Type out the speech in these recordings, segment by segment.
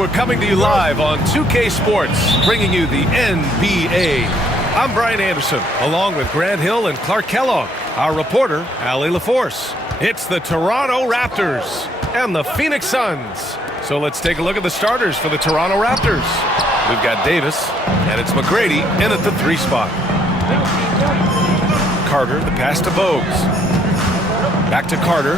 we're coming to you live on 2K Sports, bringing you the NBA. I'm Brian Anderson, along with Grant Hill and Clark Kellogg. Our reporter, Allie LaForce. It's the Toronto Raptors and the Phoenix Suns. So let's take a look at the starters for the Toronto Raptors. We've got Davis, and it's McGrady in at the 3 spot. Carter, the pass to Bogues. Back to Carter.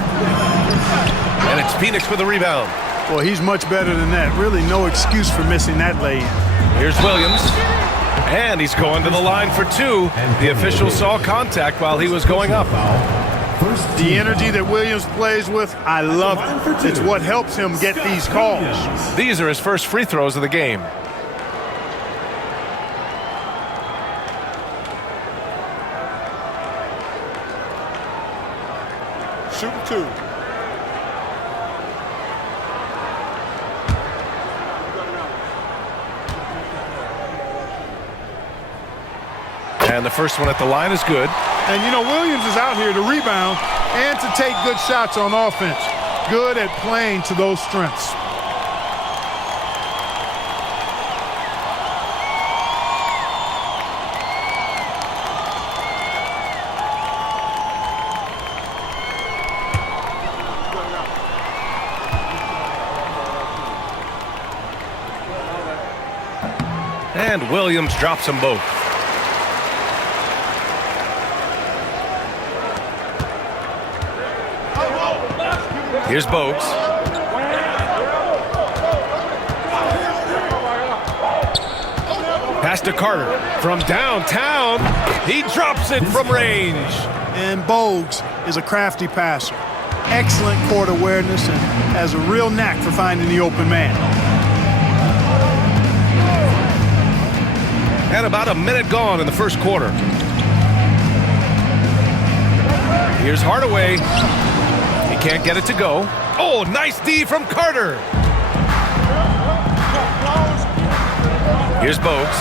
And it's Phoenix with a rebound. Well, he's much better than that. Really no excuse for missing that lay-in. Here's Williams. And he's going to the line for 2. The official saw contact while he was going up. The energy that Williams plays with, I love it. It's what helps him get these calls. These are his first free throws of the game. Shooting 2. And the first one at the line is good. And, you know, Williams is out here to rebound and to take good shots on offense. Good at playing to those strengths. And Williams drops them both. Here's Bogues. Pass to Carter from downtown. He drops it from range. And Bogues is a crafty passer. Excellent court awareness and has a real knack for finding the open man. And about a minute gone in the first quarter. Here's Hardaway. He can't get it to go. Oh, nice D from Carter. Here's Bogues.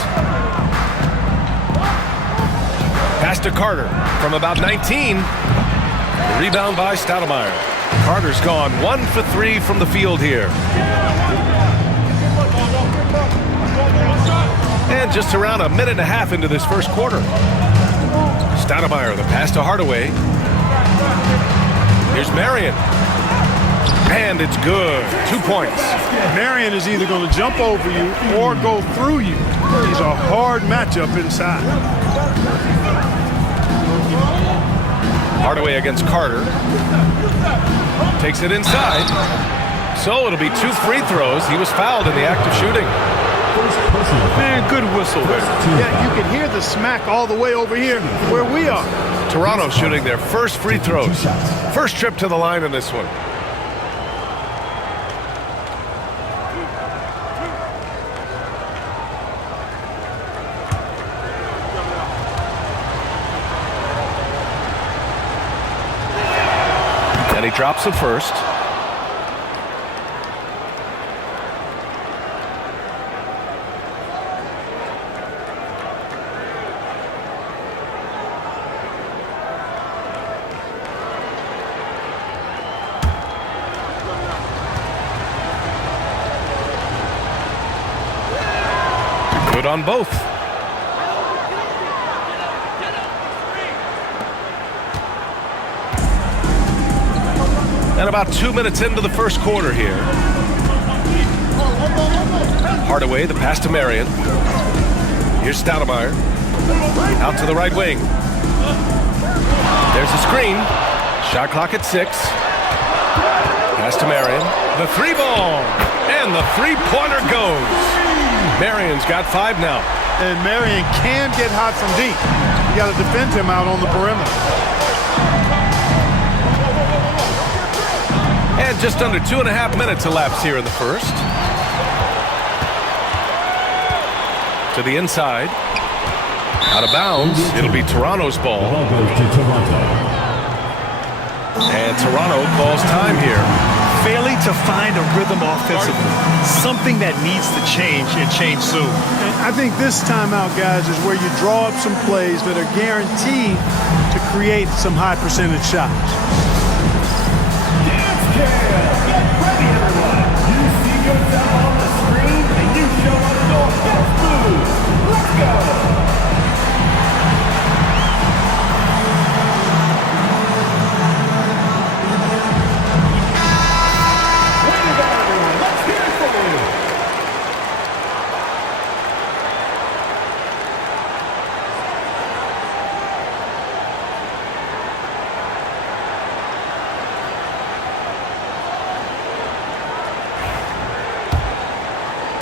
Pass to Carter from about 19. Rebound by Stoudemire. Carter's gone 1 for 3 from the field here. And just around a minute and a half into this first quarter. Stoudemire, the pass to Hardaway. Here's Marion. And it's good. 2 points. Marion is either going to jump over you or go through you. He's a hard matchup inside. Hardaway against Carter. Takes it inside. So it'll be 2 free throws. He was fouled in the act of shooting. Man, good whistle there. Yeah, you can hear the smack all the way over here where we are. Toronto shooting their first free throws. First trip to the line in this one. And he drops the first. Good on both. And about 2 minutes into the first quarter here. Hardaway, the pass to Marion. Here's Stoudemire. Out to the right wing. There's a screen. Shot clock at 6. Pass to Marion. The 3-ball. And the 3-pointer goes. Marion's got 5 now. And Marion can get hot from deep. You got to defend him out on the perimeter. And just under 2.5 minutes elapsed here in the first. To the inside. Out of bounds. It'll be Toronto's ball. And Toronto calls time here. Failing to find a rhythm offensively. Something that needs to change and change soon. And I think this timeout, guys, is where you draw up some plays that are guaranteed to create some high percentage shots. Get ready, everyone. You see yourself on the screen.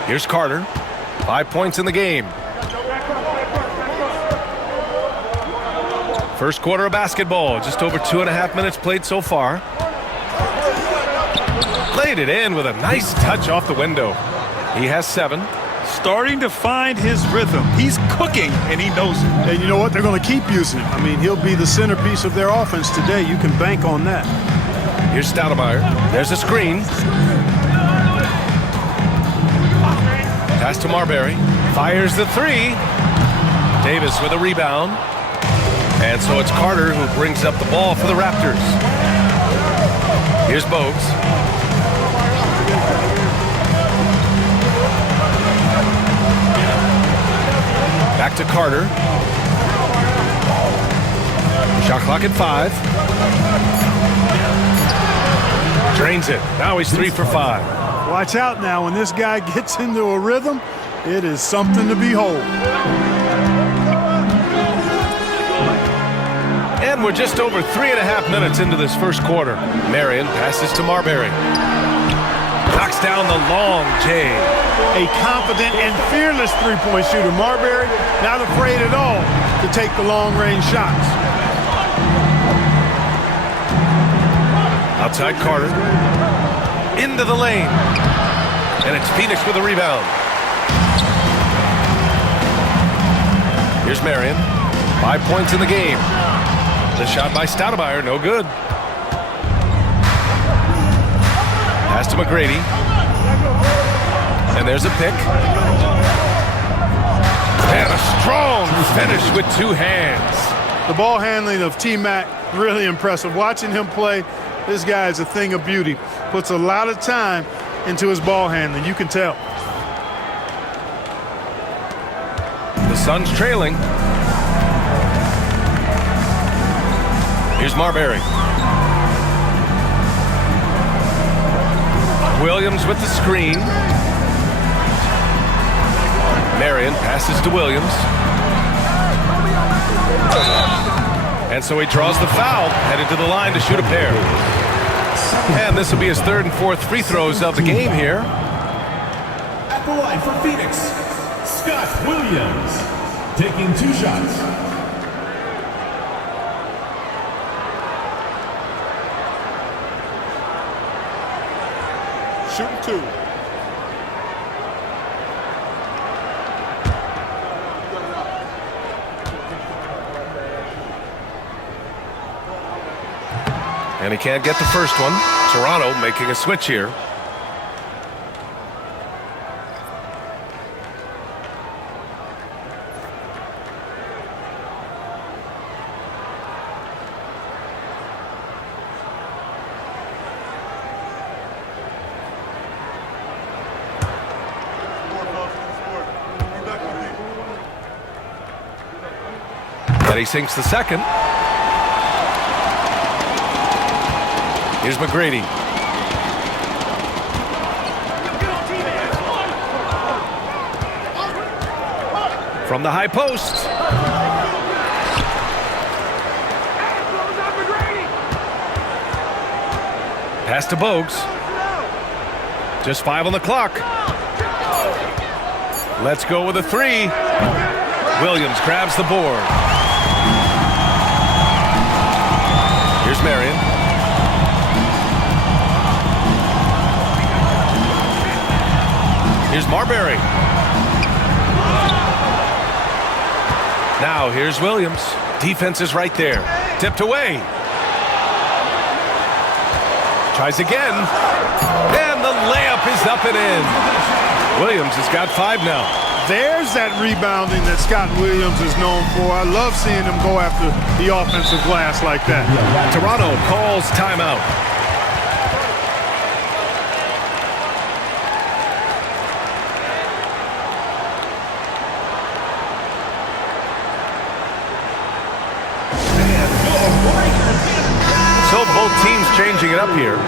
Here's Carter. 5 points in the game. First quarter of basketball. Just over 2.5 minutes played so far. Laid it in with a nice touch off the window. He has 7. Starting to find his rhythm. He's cooking, and he knows it. And you know what? They're going to keep using him. I mean, he'll be the centerpiece of their offense today. You can bank on that. Here's Stoudemire. There's a screen. Pass to Marbury. Fires the 3. Davis with a rebound. And so it's Carter who brings up the ball for the Raptors. Here's Bogues. Back to Carter. Shot clock at 5. Drains it. Now he's 3 for 5. Watch out now. When this guy gets into a rhythm, it is something to behold. And we're just over 3.5 minutes into this first quarter. Marion passes to Marbury. Knocks down the long J. A confident and fearless three-point shooter. Marbury not afraid at all to take the long-range shots. Outside Carter. Into the lane. And it's Phoenix with a rebound. Here's Marion. 5 points in the game. The shot by Stoudemire, no good. Pass to McGrady. And there's a pick. And a strong finish with 2 hands. The ball handling of T-Mac, really impressive. Watching him play, this guy is a thing of beauty. Puts a lot of time into his ball handling, you can tell. The Suns trailing. Here's Marbury. Williams with the screen. Marion passes to Williams. And so he draws the foul, headed to the line to shoot a pair. And this will be his 3rd and 4th free throws of the game here. At the line for Phoenix, Scott Williams, taking 2 shots. Shooting 2. And he can't get the first one. Toronto making a switch here. And he sinks the second. Here's McGrady. From the high post. Pass to Bogues. Just 5 on the clock. Let's go with a 3. Williams grabs the board. Here's Marion. Here's Marbury. Now here's Williams. Defense is right there. Tipped away. Tries again. And the layup is up and in. Williams has got 5 now. There's that rebounding that Scott Williams is known for. I love seeing him go after the offensive glass like that. Toronto calls timeout. So both teams changing it up here.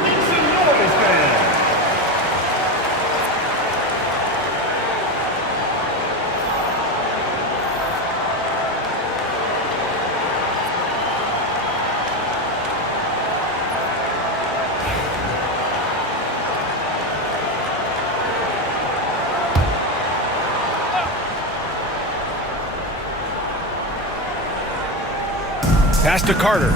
Pass to Carter.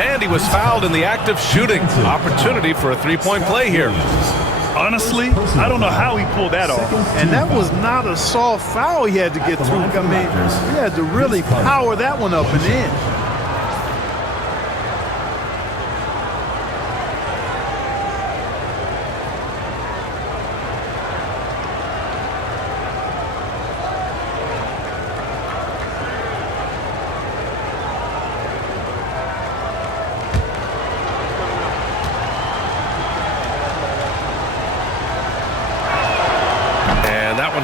And he was fouled in the act of shooting. Opportunity for a three-point play here. Honestly, I don't know how he pulled that off. And that was not a soft foul he had to get through. I mean, he had to really power that one up and in.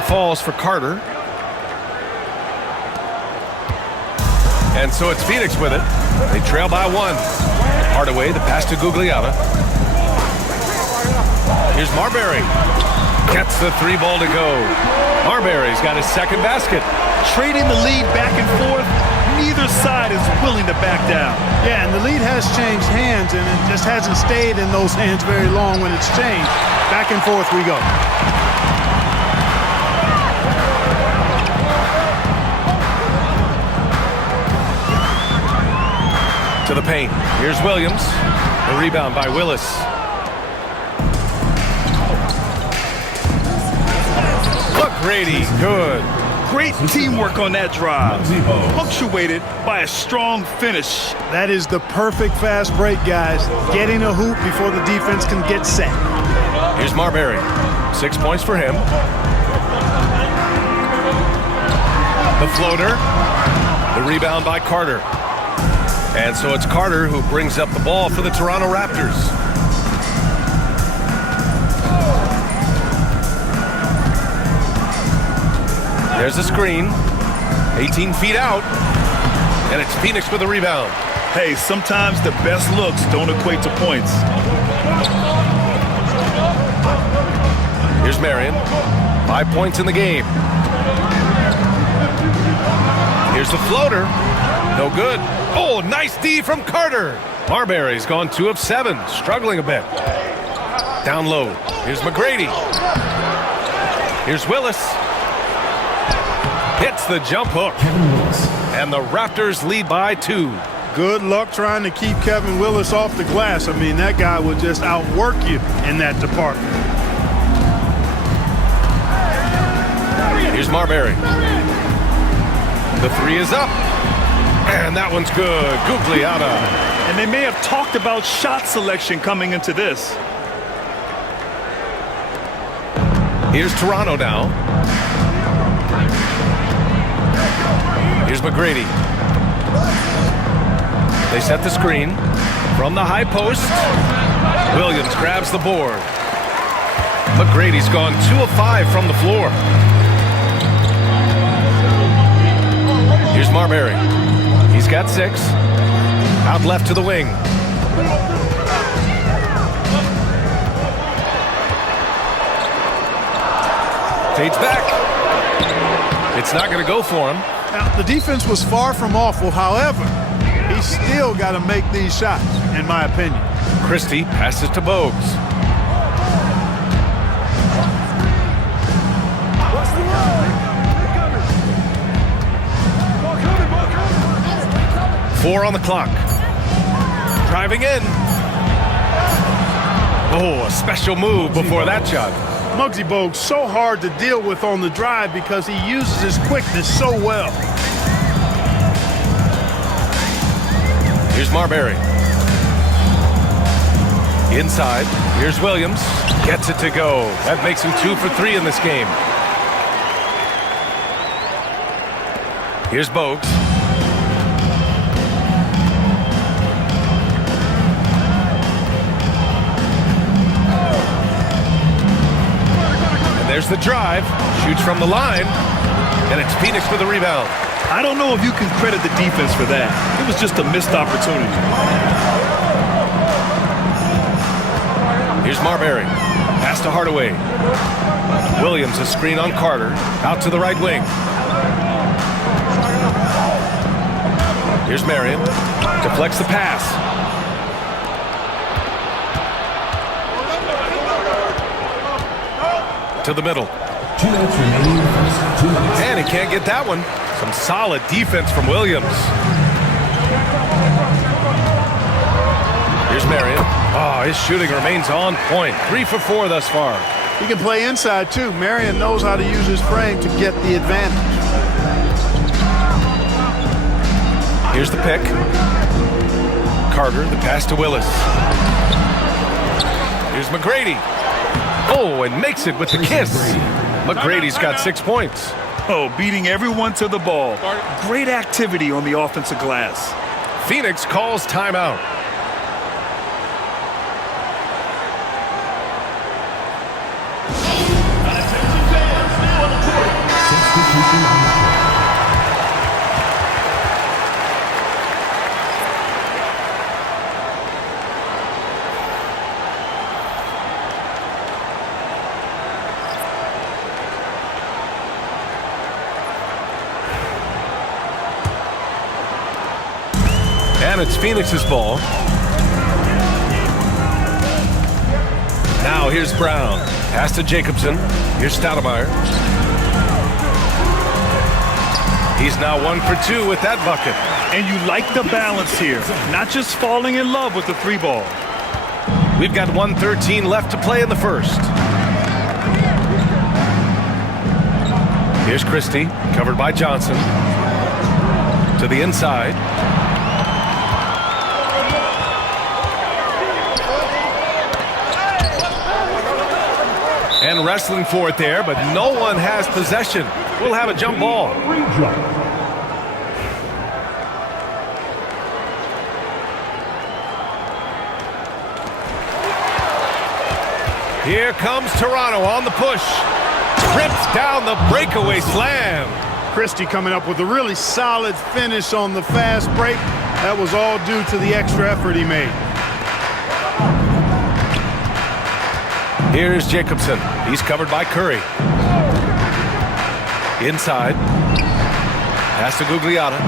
Falls for Carter. And so it's Phoenix with it. They trail by one. Hardaway, the pass to Gugliotta. Here's Marbury. Gets the three ball to go. Marbury's got his second basket. Trading the lead back and forth, neither side is willing to back down. Yeah, and the lead has changed hands, and it just hasn't stayed in those hands very long when it's changed. Back and forth we go. To the paint. Here's Williams. The rebound by Willis. McGrady, good. Great teamwork on that drive. Punctuated by a strong finish. That is the perfect fast break, guys. Getting a hoop before the defense can get set. Here's Marbury. 6 points for him. The floater. The rebound by Carter. And so it's Carter who brings up the ball for the Toronto Raptors. There's the screen. 18 feet out. And it's Phoenix with the rebound. Hey, sometimes the best looks don't equate to points. Here's Marion. 5 points in the game. Here's the floater. No good. Oh, nice D from Carter. Marbury's gone 2 of 7, struggling a bit. Down low. Here's McGrady. Here's Willis. Hits the jump hook. And the Raptors lead by 2. Good luck trying to keep Kevin Willis off the glass. I mean, that guy will just outwork you in that department. Here's Marbury. The three is up. And that one's good. Gugliotta. And they may have talked about shot selection coming into this. Here's Toronto now. Here's McGrady. They set the screen from the high post. Williams grabs the board. McGrady's gone 2 of 5 from the floor. Here's Marbury. He's got 6. Out left to the wing. Fades back. It's not going to go for him. Now, the defense was far from awful. However, he still got to make these shots, in my opinion. Christie passes to Bogues. Four on the clock. Driving in. Oh, a special move before that shot. Muggsy Bogues so hard to deal with on the drive because he uses his quickness so well. Here's Marbury. Inside. Here's Williams. Gets it to go. That makes him 2 for 3 in this game. Here's Bogues. There's the drive, shoots from the line, and it's Phoenix with the rebound. I don't know if you can credit the defense for that. It was just a missed opportunity. Here's Marbury. Pass to Hardaway. Williams, a screen on Carter. Out to the right wing. Here's Marion. Deflects the pass. to the middle. 2 minutes remaining in the first. 2 minutes. And he can't get that one. Some solid defense from Williams. Here's Marion. Oh, his shooting remains on point. 3 for 4 thus far. He can play inside, too. Marion knows how to use his frame to get the advantage. Here's the pick. Carter, the pass to Willis. Here's McGrady. Oh, and makes it with the kiss. McGrady's got 6 points. Oh, beating everyone to the ball. Great activity on the offensive glass. Phoenix calls timeout. And it's Phoenix's ball. Now here's Brown. Pass to Jacobson. Here's Stoudemire. He's now 1 for 2 with that bucket. And you like the balance here. Not just falling in love with the 3-ball. We've got 1:13 left to play in the first. Here's Christie, covered by Johnson. To the inside. And wrestling for it there, but no one has possession. We'll have a jump ball. Here comes Toronto on the push. Trips down the breakaway slam. Christie coming up with a really solid finish on the fast break. That was all due to the extra effort he made. Here's Jacobson. He's covered by Curry. Inside. Pass to Gugliotta.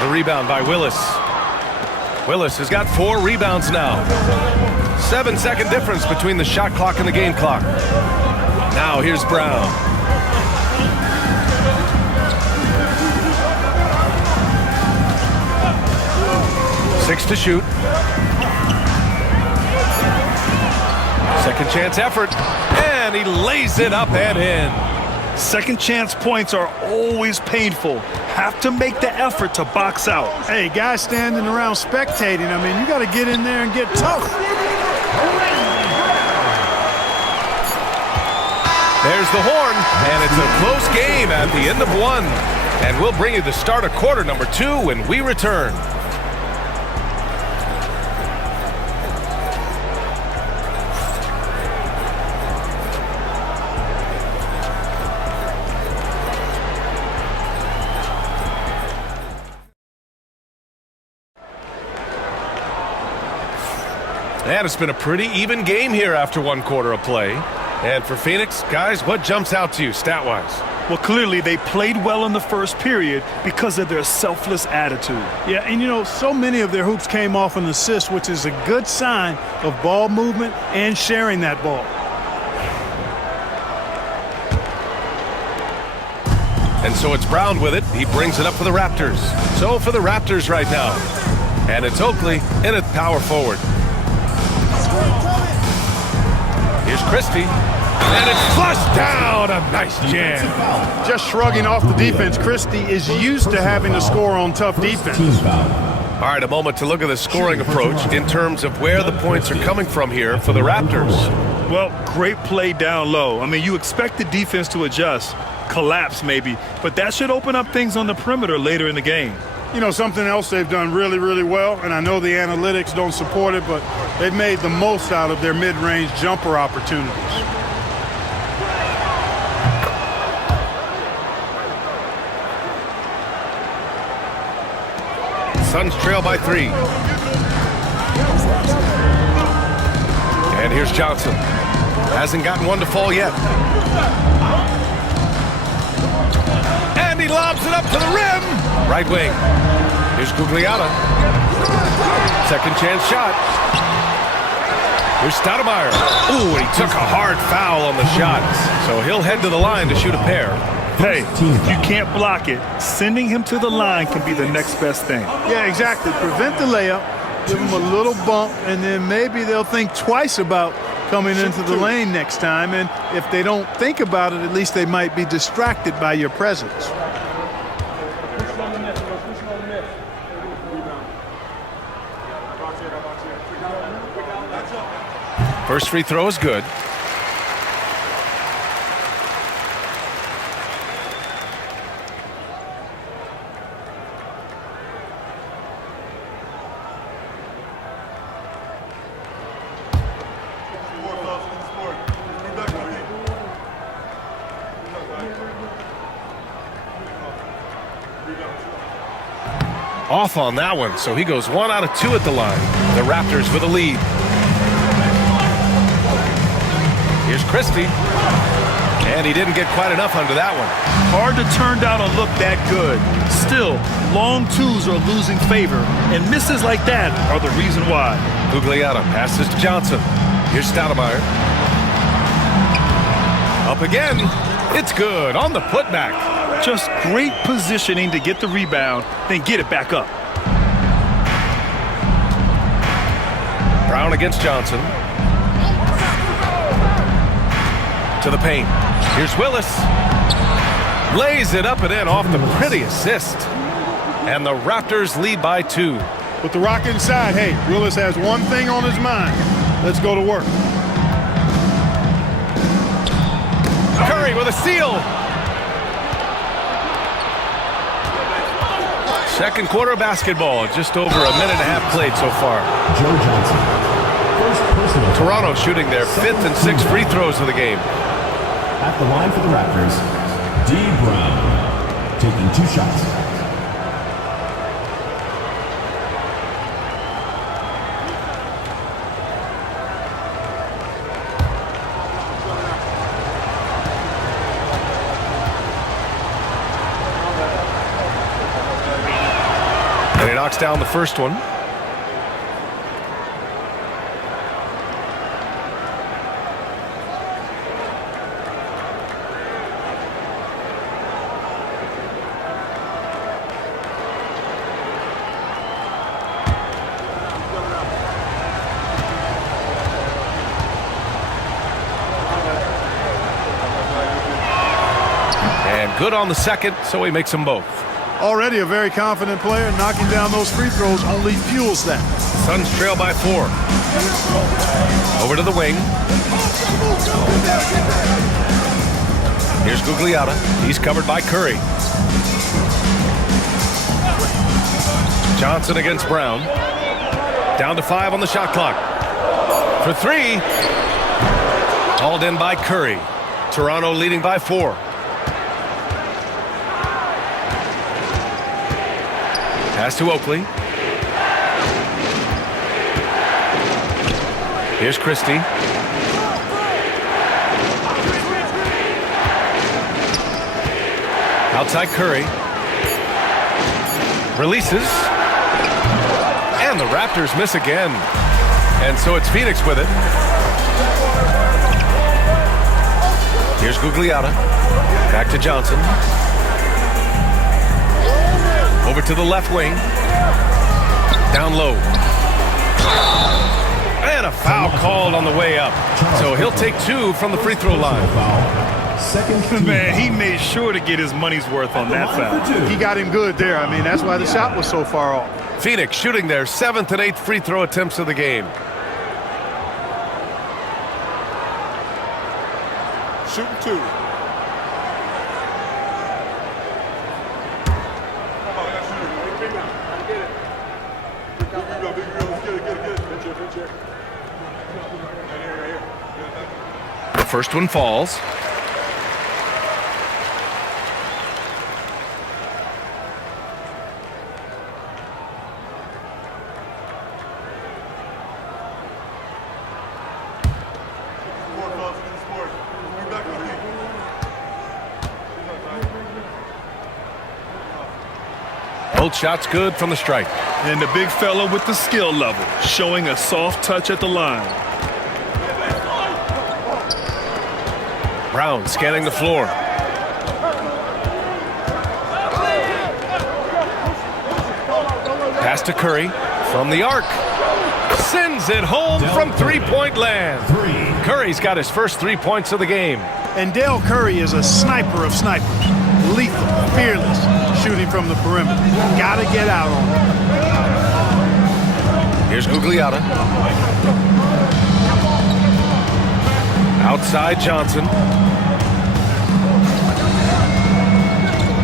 The rebound by Willis. Willis has got 4 rebounds now. 7-second difference between the shot clock and the game clock. Now here's Brown. Six to shoot. Second chance effort, and he lays it up and in. Second chance points are always painful. Have to make the effort to box out. Hey, guys standing around spectating, I mean, you got to get in there and get tough. There's the horn, and it's a close game at the end of 1. And we'll bring you the start of quarter number 2 when we return. And it's been a pretty even game here after 1 quarter of play. And for Phoenix, guys, what jumps out to you stat-wise? Well, clearly they played well in the first period because of their selfless attitude. Yeah, and you know, so many of their hoops came off an assist, which is a good sign of ball movement and sharing that ball. And so it's Brown with it. He brings it up for the Raptors. So for the Raptors right now. And it's Oakley in at power forward. Here's Christie. And it's flushed down. A nice jam. Just shrugging off the defense. Christie is used to having to score on tough defense. All right, a moment to look at the scoring approach in terms of where the points are coming from here for the Raptors. Well, great play down low. I mean, you expect the defense to adjust, collapse maybe, but that should open up things on the perimeter later in the game. You know, something else they've done really, really well, and I know the analytics don't support it, but they've made the most out of their mid-range jumper opportunities. Suns trail by 3. And here's Johnson. Hasn't gotten one to fall yet. And he lobs it up to the rim. Right wing. Here's Gugliotta. Second chance shot. Here's Stoudemire. Ooh, and he took a hard foul on the shot. So he'll head to the line to shoot a pair. Hey, if you can't block it, sending him to the line can be the next best thing. Yeah, exactly. Prevent the layup, give them a little bump, and then maybe they'll think twice about coming into the lane next time. And if they don't think about it, at least they might be distracted by your presence. First free throw is good. Off on that one, so he goes 1 out of 2 at the line. The Raptors with a lead. Here's Christie. And he didn't get quite enough under that one. Hard to turn down a look that good. Still, long twos are losing favor, and misses like that are the reason why. Gugliotta passes to Johnson. Here's Stoudemire. Up again. It's good on the putback. Just great positioning to get the rebound, then get it back up. Brown against Johnson. To the paint. Here's Willis. Lays it up and in off the pretty assist. And the Raptors lead by 2. With the rock inside, hey, Willis has one thing on his mind. Let's go to work. Curry with a steal. Second quarter basketball, just over a minute and a half played so far. Joe Johnson. First personal. Toronto shooting their 5th and 6th free throws of the game. At the line for the Raptors, D. Brown, taking 2 shots. And he knocks down the first one. And good on the second, so he makes them both. Already a very confident player. Knocking down those free throws only fuels that. Suns trail by 4. Over to the wing. Here's Gugliotta. He's covered by Curry. Johnson against Brown. Down to 5 on the shot clock. For 3. Hauled in by Curry. Toronto leading by 4. Pass to Oakley. Here's Christie. Outside Curry. Releases. And the Raptors miss again. And so it's Phoenix with it. Here's Gugliotta. Back to Johnson. Over to the left wing. Down low. And a foul called on the way up. So he'll take 2 from the free throw line. Man, he made sure to get his money's worth on that foul. He got him good there. I mean, that's why the shot was so far off. Phoenix shooting their 7th and 8th free throw attempts of the game. Shooting 2. The first one falls. Both shots good from the stripe. And the big fella with the skill level, showing a soft touch at the line. Brown scanning the floor. Pass to Curry from the arc. Sends it home from three-point land. Curry's got his first 3 points of the game. And Dell Curry is a sniper of snipers. Lethal, fearless, shooting from the perimeter. Gotta get out on him. Here's Gugliotta. Outside Johnson.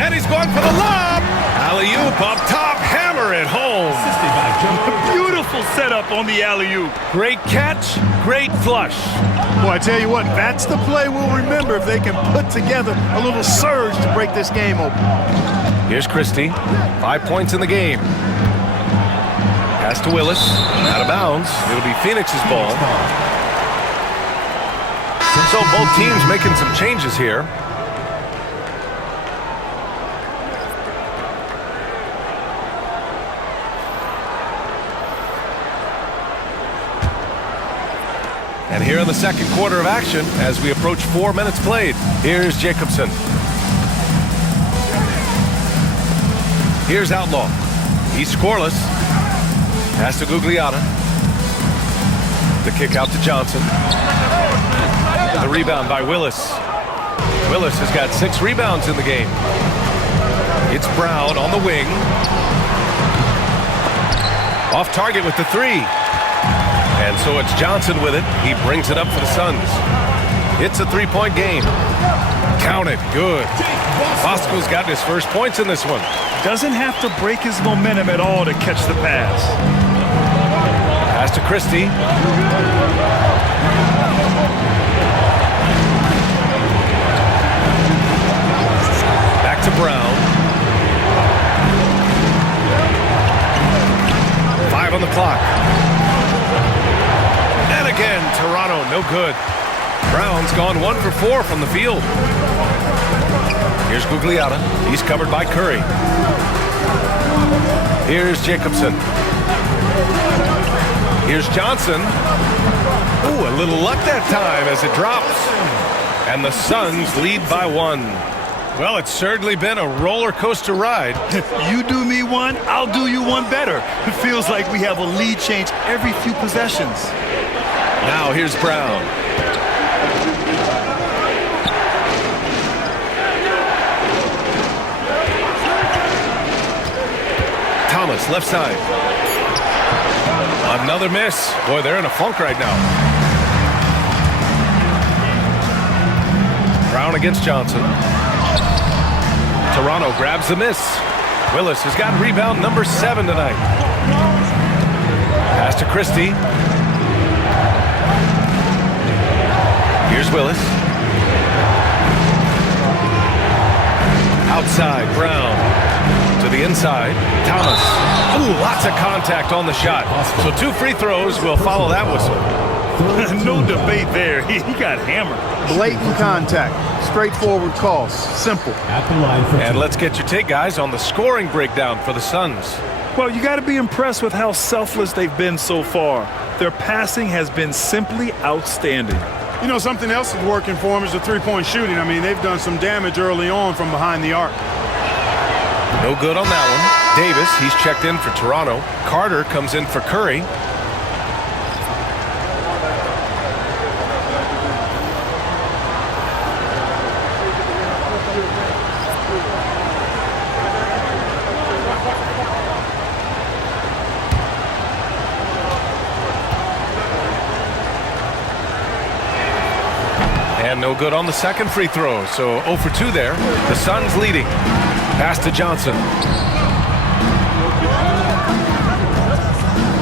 And he's going for the lob. Alley-oop up top, hammer it home. Beautiful setup on the alley-oop. Great catch, great flush. Boy, I tell you what, that's the play we'll remember if they can put together a little surge to break this game open. Here's Christie, 5 points in the game. Pass to Willis, out of bounds. It'll be Phoenix's ball. So both teams making some changes here. And here in the second quarter of action, as we approach 4 minutes played, here's Jacobson. Here's Outlaw. He's scoreless. Pass to Gugliotta. The kick out to Johnson. The rebound by Willis. Willis has got 6 rebounds in the game. It's Brown on the wing. Off target with the 3. And so it's Johnson with it. He brings it up for the Suns. It's a 3-point game. Count it. Good. Bosco's gotten his first points in this one. Doesn't have to break his momentum at all to catch the pass. Pass to Christie. Back to Brown. 5 on the clock. And again, Toronto, no good. Brown's gone 1 for 4 from the field. Here's Gugliotta. He's covered by Curry. Here's Jacobson. Here's Johnson. Ooh, a little luck that time as it drops. And the Suns lead by 1. Well, it's certainly been a roller coaster ride. You do me one, I'll do you one better. It feels like we have a lead change every few possessions. Now here's Brown. Thomas, left side. Another miss. Boy, they're in a funk right now. Brown against Johnson. Toronto grabs the miss. Willis has got rebound number 7 tonight. Pass to Christie. Here's Willis. Outside, Brown. To the inside, Thomas. Ooh, lots of contact on the shot. So 2 free throws will follow that whistle. No debate there. He got hammered. Blatant contact. Straightforward calls. Simple. At the line for And let's get your take, guys, on the scoring breakdown for the Suns. Well, you got to be impressed with how selfless they've been so far. Their passing has been simply outstanding. You know, something else that's working for them is the three-point shooting. I mean, they've done some damage early on from behind the arc. No good on that one. Davis, he's checked in for Toronto. Carter comes in for Curry. And no good on the second free throw. So 0 for 2 there. The Suns leading. Pass to Johnson.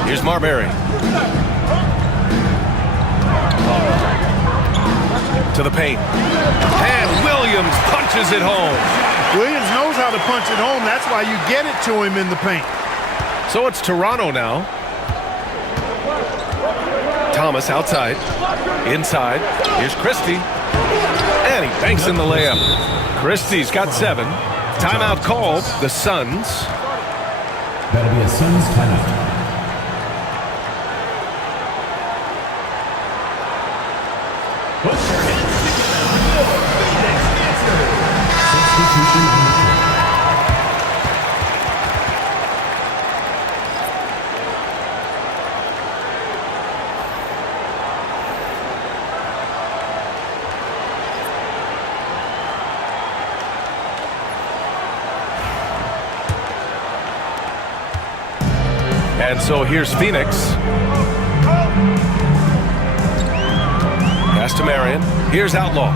Here's Marbury. To the paint. And Williams punches it home. Williams knows how to punch it home. That's why you get it to him in the paint. So it's Toronto now. Thomas outside. Inside. Here's Christie. And he banks in the layup. Christie's got 7. Timeout called. The Suns. That'll be a Suns timeout. Substitution on the court. And so here's Phoenix. Pass to Marion. Here's Outlaw.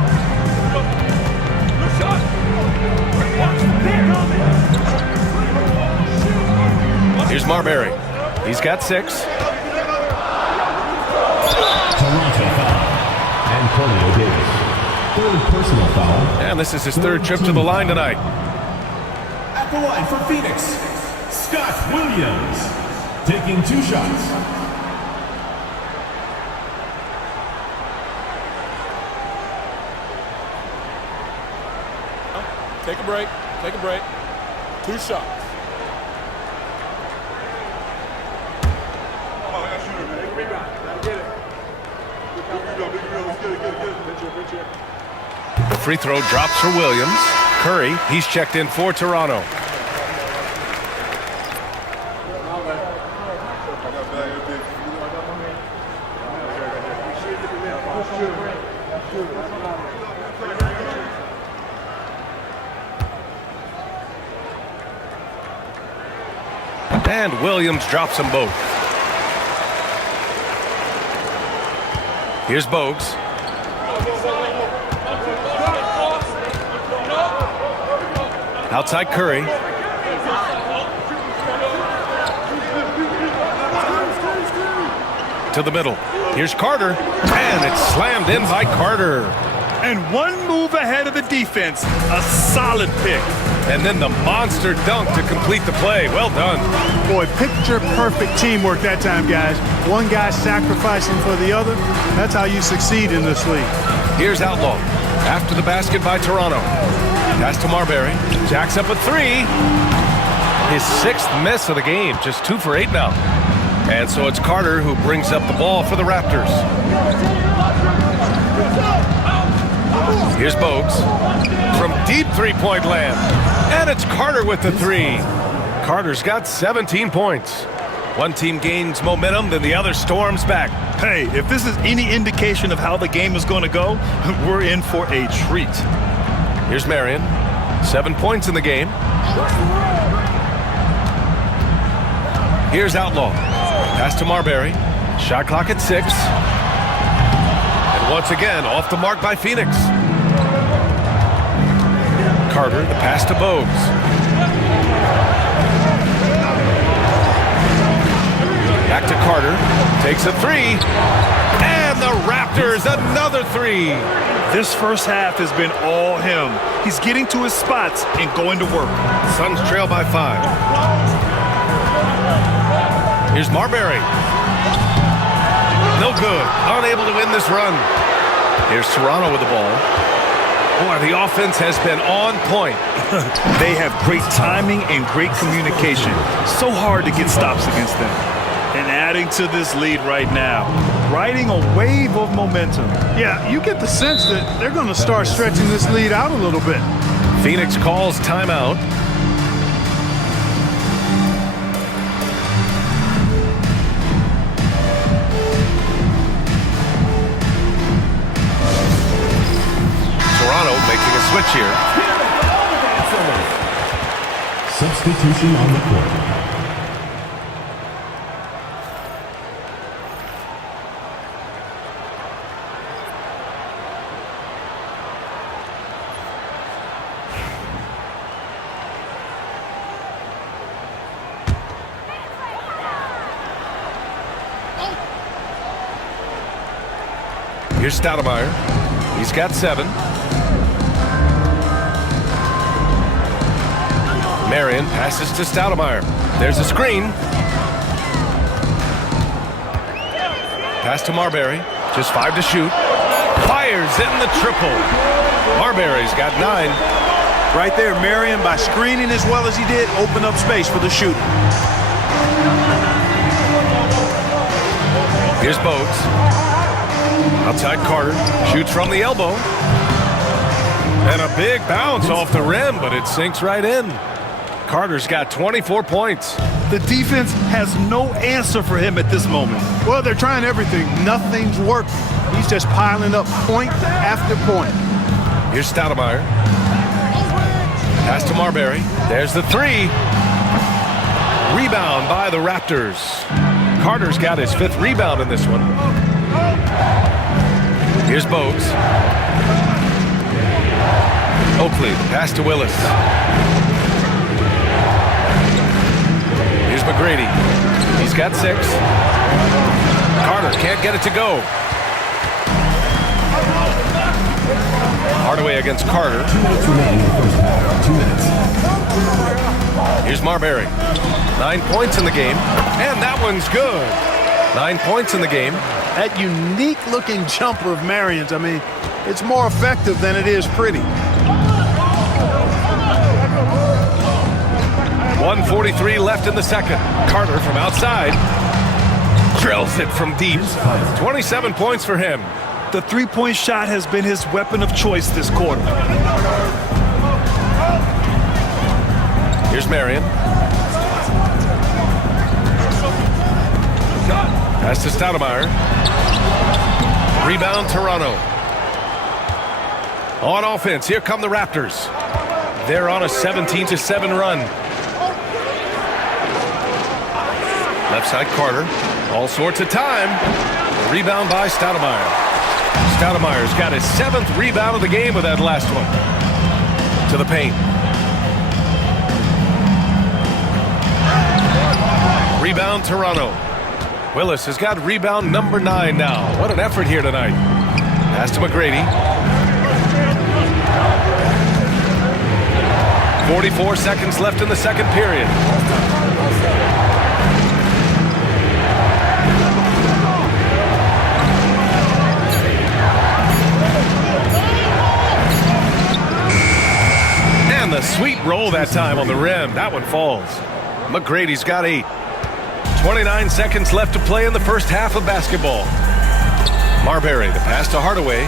Here's Marbury. He's got 6. Toronto foul. Antonio Davis. Third personal foul. And this is his 3rd trip to the line tonight. At the line for Phoenix, Scott Williams. Taking 2 shots. Take a break. Take a break. 2 shots. The free throw drops for Williams. Curry, he's checked in for Toronto. And Williams drops them both. Here's Bogues. Outside Curry. To the middle. Here's Carter. And it's slammed in by Carter. And one move ahead of the defense. A solid pick. And then the monster dunk to complete the play. Well done. Boy, picture-perfect teamwork that time, guys. One guy sacrificing for the other. That's how you succeed in this league. Here's Outlaw. After the basket by Toronto. Pass to Marbury. Jacks up a 3. His 6th miss of the game. Just 2 for 8 now. And so it's Carter who brings up the ball for the Raptors. Here's Bogues from deep 3-point land. And it's Carter with the 3. Carter's got 17 points. One team gains momentum, then the other storms back. Hey, if this is any indication of how the game is going to go, we're in for a treat. Here's Marion. 7 points in the game. Here's Outlaw. Pass to Marbury. Shot clock at 6. And once again, off the mark by Phoenix. Carter, the pass to Bogues. Back to Carter. Takes a 3. And the Raptors, another 3. This first half has been all him. He's getting to his spots and going to work. Suns trail by 5. Here's Marbury. No good. Unable to win this run. Here's Toronto with the ball. Boy, the offense has been on point. They have great timing and great communication. So hard to get stops against them. And adding to this lead right now, riding a wave of momentum. Yeah, you get the sense that they're going to start stretching this lead out a little bit. Phoenix calls timeout. Toronto making a switch here. Substitution on the court. Here's Stoudemire. He's got 7. Marion passes to Stoudemire. There's a screen. Pass to Marbury. Just 5 to shoot. Fires in the triple. Marbury's got 9. Right there, Marion, by screening as well as he did, open up space for the shooter. Here's Bogues. Outside Carter. Shoots from the elbow. And a big bounce off the rim, but it sinks right in. Carter's got 24 points. The defense has no answer for him at this moment. Well, they're trying everything. Nothing's working. He's just piling up point after point. Here's Stoudemire. Pass to Marbury. There's the three. Rebound by the Raptors. Carter's got his 5th rebound in this one. Here's Bogues. Oakley, pass to Willis. Here's McGrady. He's got 6. Carter can't get it to go. Hardaway against Carter. 2 minutes remaining in the first half. 2 minutes. Here's Marbury. 9 points in the game, and that one's good. 9 points in the game. That unique-looking jumper of Marion's, I mean, it's more effective than it is pretty. 1:43 left in the second. Carter from outside drills it from deep. 27 points for him. The three-point shot has been his weapon of choice this quarter. Here's Marion. Pass to Stoudemire. Rebound Toronto. On offense, here come the Raptors. They're on a 17-7 run. Left side Carter. All sorts of time. Rebound by Stoudemire. Stoudemire's got his 7th rebound of the game with that last one. To the paint. Rebound Toronto. Willis has got rebound number 9 now. What an effort here tonight. Pass to McGrady. 44 seconds left in the second period. And the sweet roll that time on the rim. That one falls. McGrady's got 8. 29 seconds left to play in the first half of basketball. Marbury, the pass to Hardaway.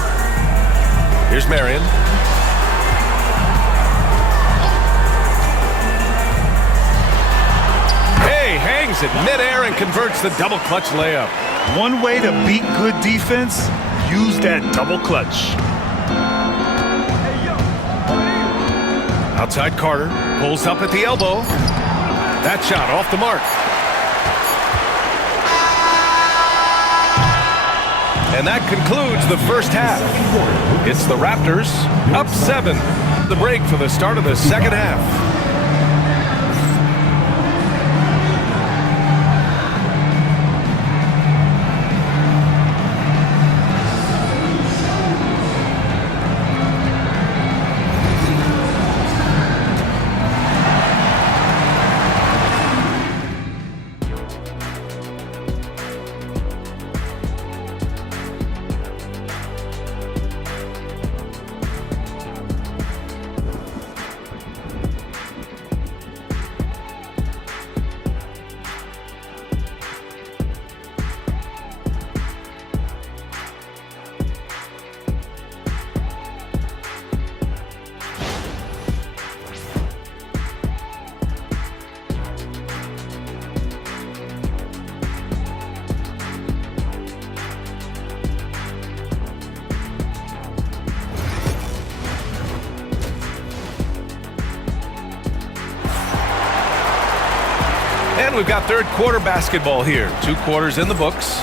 Here's Marion. Hey, hangs it midair and converts the double clutch layup. One way to beat good defense, use that double clutch. Outside Carter, pulls up at the elbow. That shot off the mark. And that concludes the first half. It's the Raptors up 7. The break for the start of the second half. And we've got third quarter basketball here. 2 quarters in the books.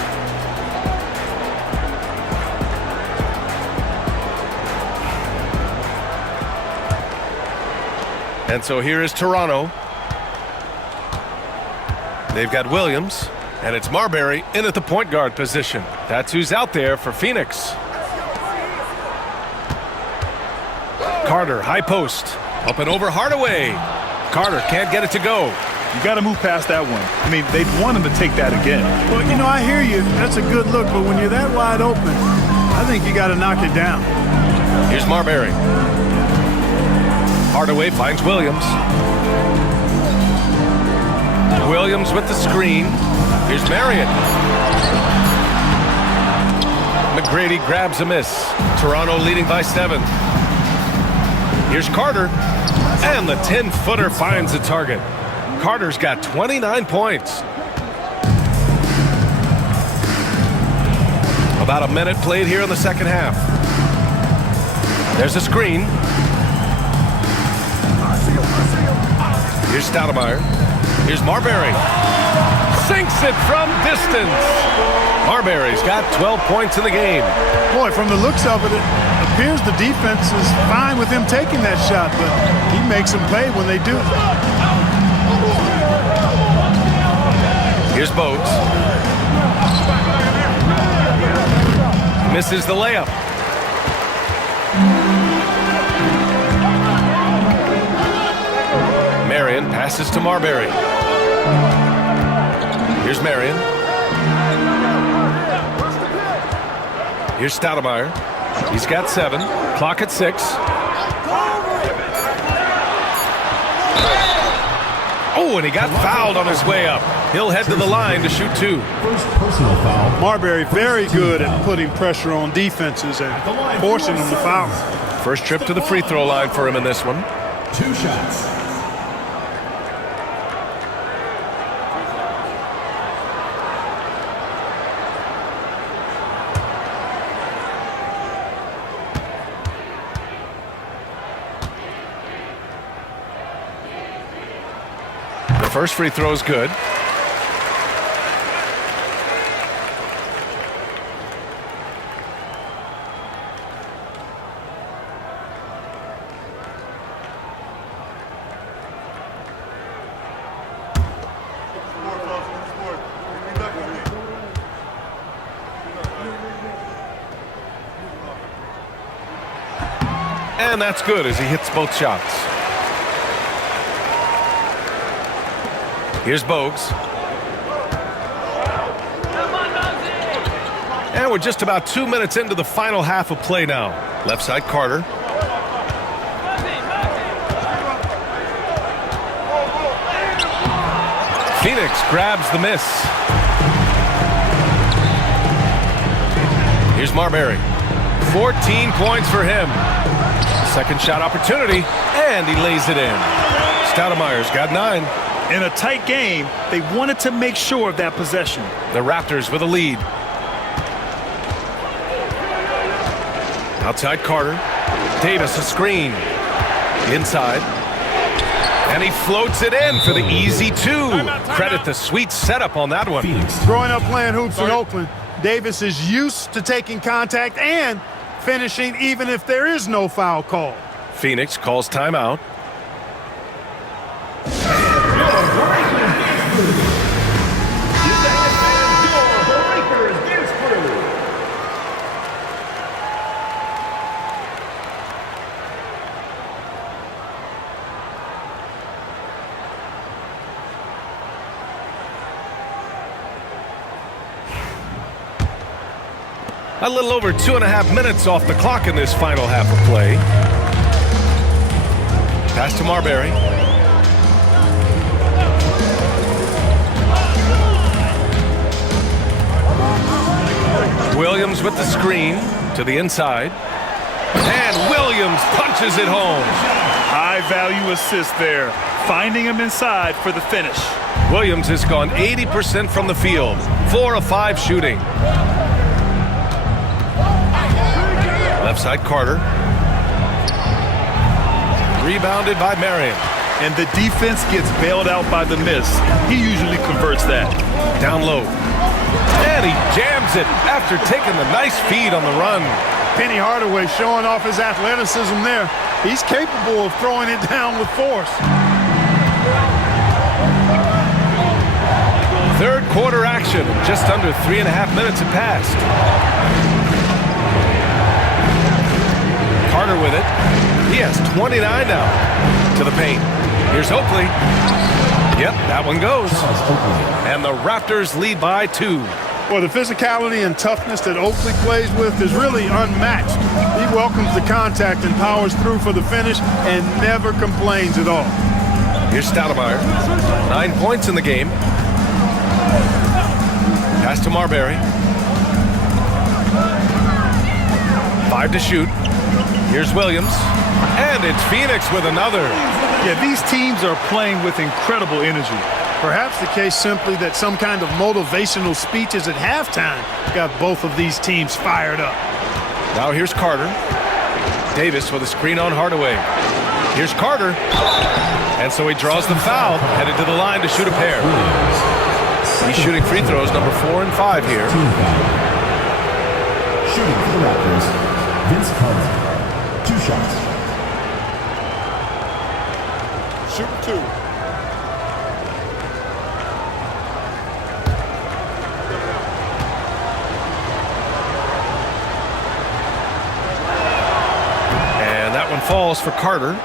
And so here is Toronto. They've got Williams, and it's Marbury in at the point guard position. That's who's out there for Phoenix. Carter, high post. Up and over Hardaway. Carter can't get it to go. You got to move past that one. I mean, they'd want him to take that again. Well, you know, I hear you. That's a good look, but when you're that wide open, I think you got to knock it down. Here's Marbury. Hardaway finds Williams. Williams with the screen. Here's Marion. McGrady grabs a miss. Toronto leading by 7. Here's Carter. And the 10-footer finds the target. Carter's got 29 points. About a minute played here in the second half. There's a screen. Here's Stoudemire. Here's Marbury. Sinks it from distance. Marbury's got 12 points in the game. Boy, from the looks of it, it appears the defense is fine with him taking that shot, but he makes them pay when they do. Here's Bogues. Misses the layup. Marion passes to Marbury. Here's Marion. Here's Stoudemire. He's got 7. Clock at 6. Oh, and he got fouled on his way up. He'll head to the line to shoot 2. First personal foul. Marbury very good at putting pressure on defenses and forcing them to foul. First trip to the free throw line for him in this one. 2 shots. The first free throw is good. And that's good as he hits both shots. Here's Bogues. And we're just about 2 minutes into the final half of play now. Left side, Carter. Phoenix grabs the miss. Here's Marbury. 14 points for him. Second shot opportunity, and he lays it in. Stoudemire's got 9. In a tight game, they wanted to make sure of that possession. The Raptors with a lead. Outside Carter. Davis a screen. Inside. And he floats it in for the easy 2. Credit the sweet setup on that one. Growing up playing hoops in Oakland, Davis is used to taking contact and finishing even if there is no foul call. Phoenix calls timeout. A little over 2.5 minutes off the clock in this final half of play. Pass to Marbury. Williams with the screen to the inside. And Williams punches it home. High value assist there. Finding him inside for the finish. Williams has gone 80% from the field. 4 of 5 shooting. Left side, Carter. Rebounded by Marion. And the defense gets bailed out by the miss. He usually converts that. Down low. And he jams it after taking the nice feed on the run. Penny Hardaway showing off his athleticism there. He's capable of throwing it down with force. Third quarter action. Just under 3.5 minutes have passed. Carter with it. He has 29 now to the paint. Here's Oakley. Yep, that one goes. And the Raptors lead by 2. Well, the physicality and toughness that Oakley plays with is really unmatched. He welcomes the contact and powers through for the finish and never complains at all. Here's Stoudemire. 9 points in the game. Pass to Marbury. 5 to shoot. Here's Williams. And it's Phoenix with another. Yeah, these teams are playing with incredible energy. Perhaps the case simply that some kind of motivational speeches at halftime got both of these teams fired up. Now here's Carter. Davis with a screen on Hardaway. Here's Carter. And so he draws the foul, headed to the line to shoot a pair. He's shooting free throws number 4 and 5 here. Shooting for the Raptors, Vince Carter. 2 shots. Shoot 2. And that one falls for Carter.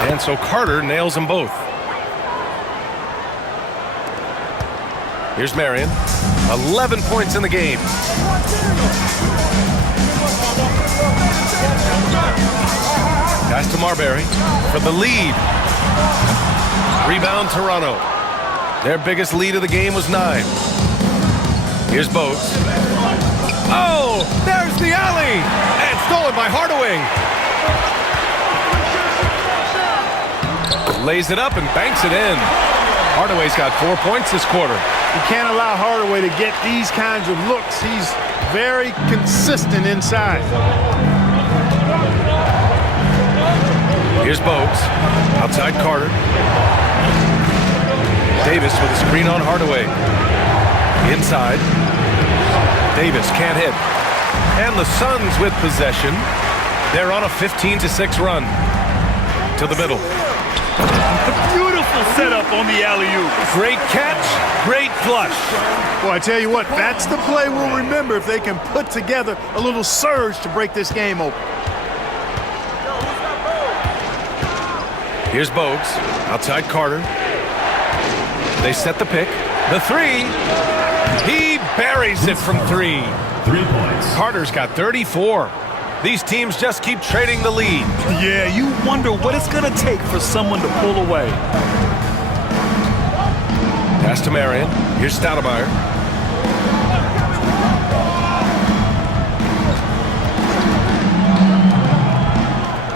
And so Carter nails them both. Here's Marion. 11 points in the game. Pass to Marbury for the lead. Rebound Toronto. Their biggest lead of the game was 9. Here's Bogues. Oh, there's the alley. And stolen by Hardaway. Lays it up and banks it in. Hardaway's got 4 points this quarter. You can't allow Hardaway to get these kinds of looks. He's very consistent inside. Here's Bogues. Outside Carter. Davis with a screen on Hardaway. Inside. Davis can't hit. And the Suns with possession. They're on a 15-6 run. To the middle. A beautiful setup on the alley-oop. Great catch, great flush. Well, I tell you what, that's the play we'll remember if they can put together a little surge to break this game open. Here's Bogues. Outside Carter. They set the pick. The 3. He buries it from 3. 3 points. Carter's got 34. These teams just keep trading the lead. Yeah, you wonder what it's going to take for someone to pull away. Pass to Marion. Here's Stoudemire.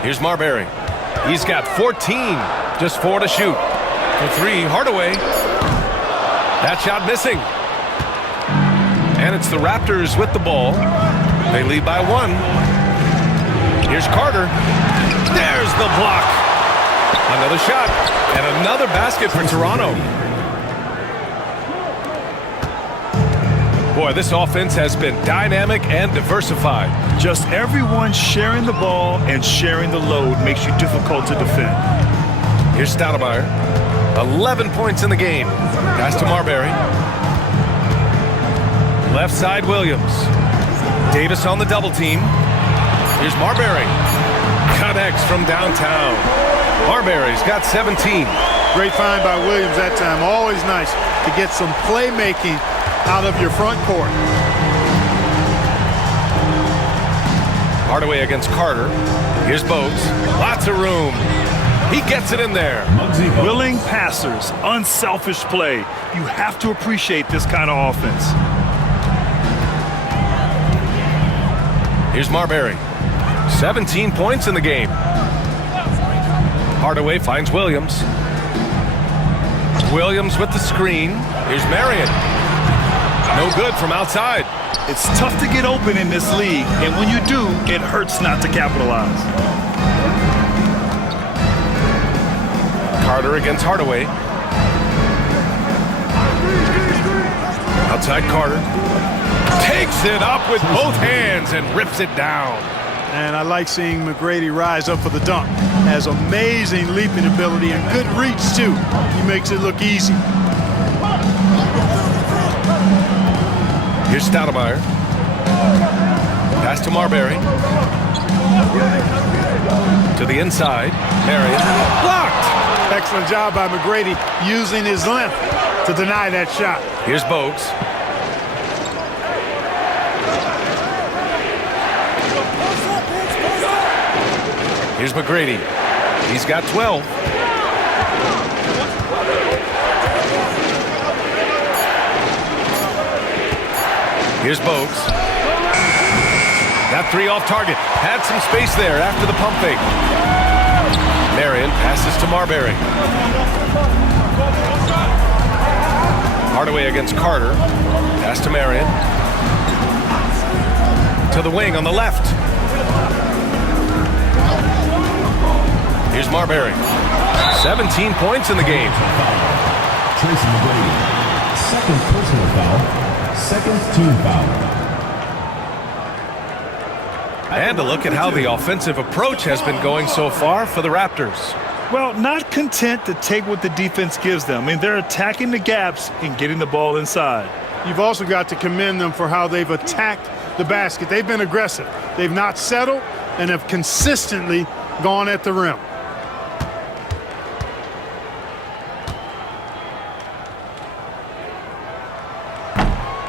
Here's Marbury. He's got 14. Just 4 to shoot. For 3, Hardaway. That shot missing. And it's the Raptors with the ball. They lead by 1. Here's Carter. There's the block. Another shot. And another basket for Toronto. Boy, this offense has been dynamic and diversified. Just everyone sharing the ball and sharing the load makes you difficult to defend. Here's Stoudemire. 11 points in the game. Pass to Marbury. Left side, Williams. Davis on the double team. Here's Marbury. Connects from downtown. Marbury's got 17. Great find by Williams that time. Always nice to get some playmaking out of your front court. Hardaway against Carter. Here's Bogues. Lots of room. He gets it in there. Willing passers, unselfish play. You have to appreciate this kind of offense. Here's Marbury. 17 points in the game. Hardaway finds Williams. Williams with the screen. Here's Marion. No good from outside. It's tough to get open in this league, and when you do, it hurts not to capitalize. Carter against Hardaway. Outside Carter. Takes it up with both hands and rips it down. And I like seeing McGrady rise up for the dunk. Has amazing leaping ability and good reach, too. He makes it look easy. Here's Stoudemire. Pass to Marbury. To the inside. Marion. Blocked. Excellent job by McGrady using his length to deny that shot. Here's Bogues. Here's McGrady. He's got 12. Here's Bogues. That three off target. Had some space there after the pump fake. Marion passes to Marbury. Hardaway against Carter. Pass to Marion. To the wing on the left. Here's Marbury. 17 points in the game. Tracy McGrady. Second personal foul. Second team foul. And a look at how the offensive approach has been going so far for the Raptors. Well, not content to take what the defense gives them. I mean, they're attacking the gaps and getting the ball inside. You've also got to commend them for how they've attacked the basket. They've been aggressive. They've not settled and have consistently gone at the rim.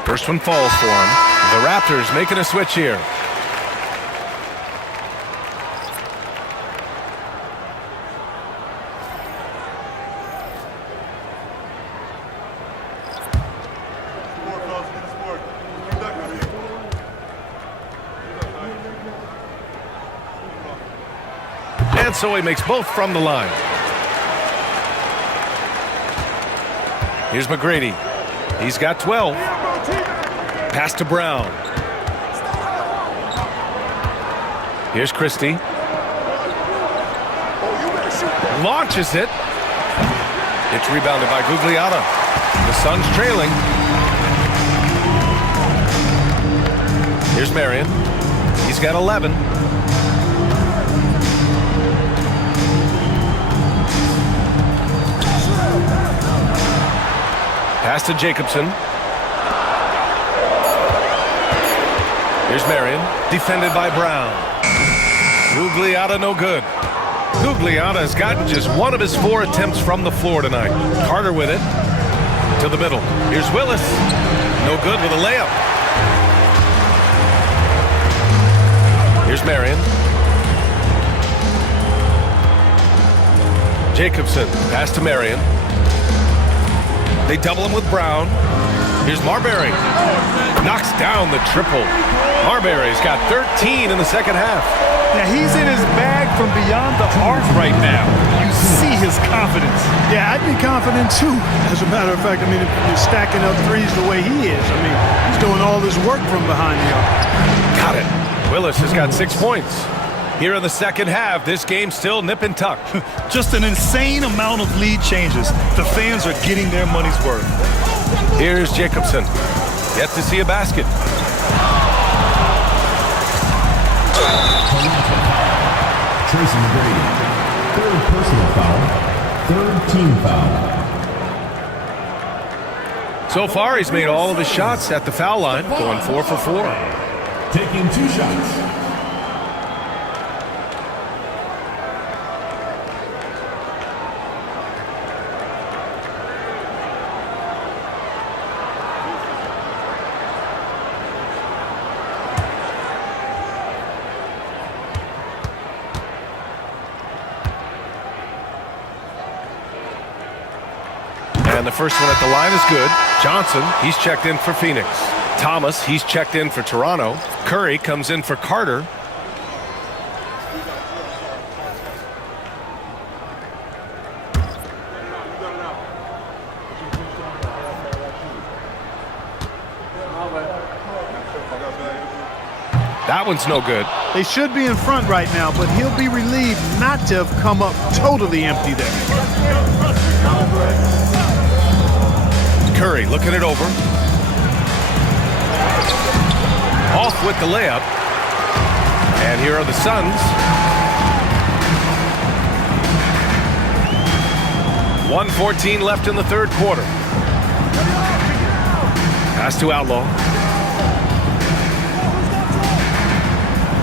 First one falls for him. The Raptors making a switch here. And so he makes both from the line. Here's McGrady. He's got 12. Pass to Brown. Here's Christie. Launches it. It's rebounded by Gugliotta. The Suns trailing. Here's Marion. He's got 11. Pass to Jacobson. Here's Marion, defended by Brown. Gugliotta no good. Gugliotta has gotten just one of his 4 attempts from the floor tonight. Carter with it. To the middle. Here's Willis. No good with a layup. Here's Marion. Jacobson, pass to Marion. They double him with Brown. Here's Marbury. Knocks down the triple. Marbury's got 13 in the second half. Now, he's in his bag from beyond the arc right now. You see his confidence. Yeah, I'd be confident too. As a matter of fact, I mean, if you're stacking up threes the way he is, I mean, he's doing all this work from behind the arc. Got it. Willis has got 6 points. Here in the second half, this game's still nip and tuck. Just an insane amount of lead changes. The fans are getting their money's worth. Here's Jacobson. Yet to see a basket. Tracy McGrady. Third personal foul. Third team foul. So far, he's made all of his shots at the foul line, going 4 for 4. Taking 2 shots. And the first one at the line is good. Johnson, he's checked in for Phoenix. Thomas, he's checked in for Toronto. Curry comes in for Carter. That one's no good. They should be in front right now, but he'll be relieved not to have come up totally empty there. Curry looking it over. Off with the layup. And here are the Suns. 1:14 left in the third quarter. Pass to Outlaw.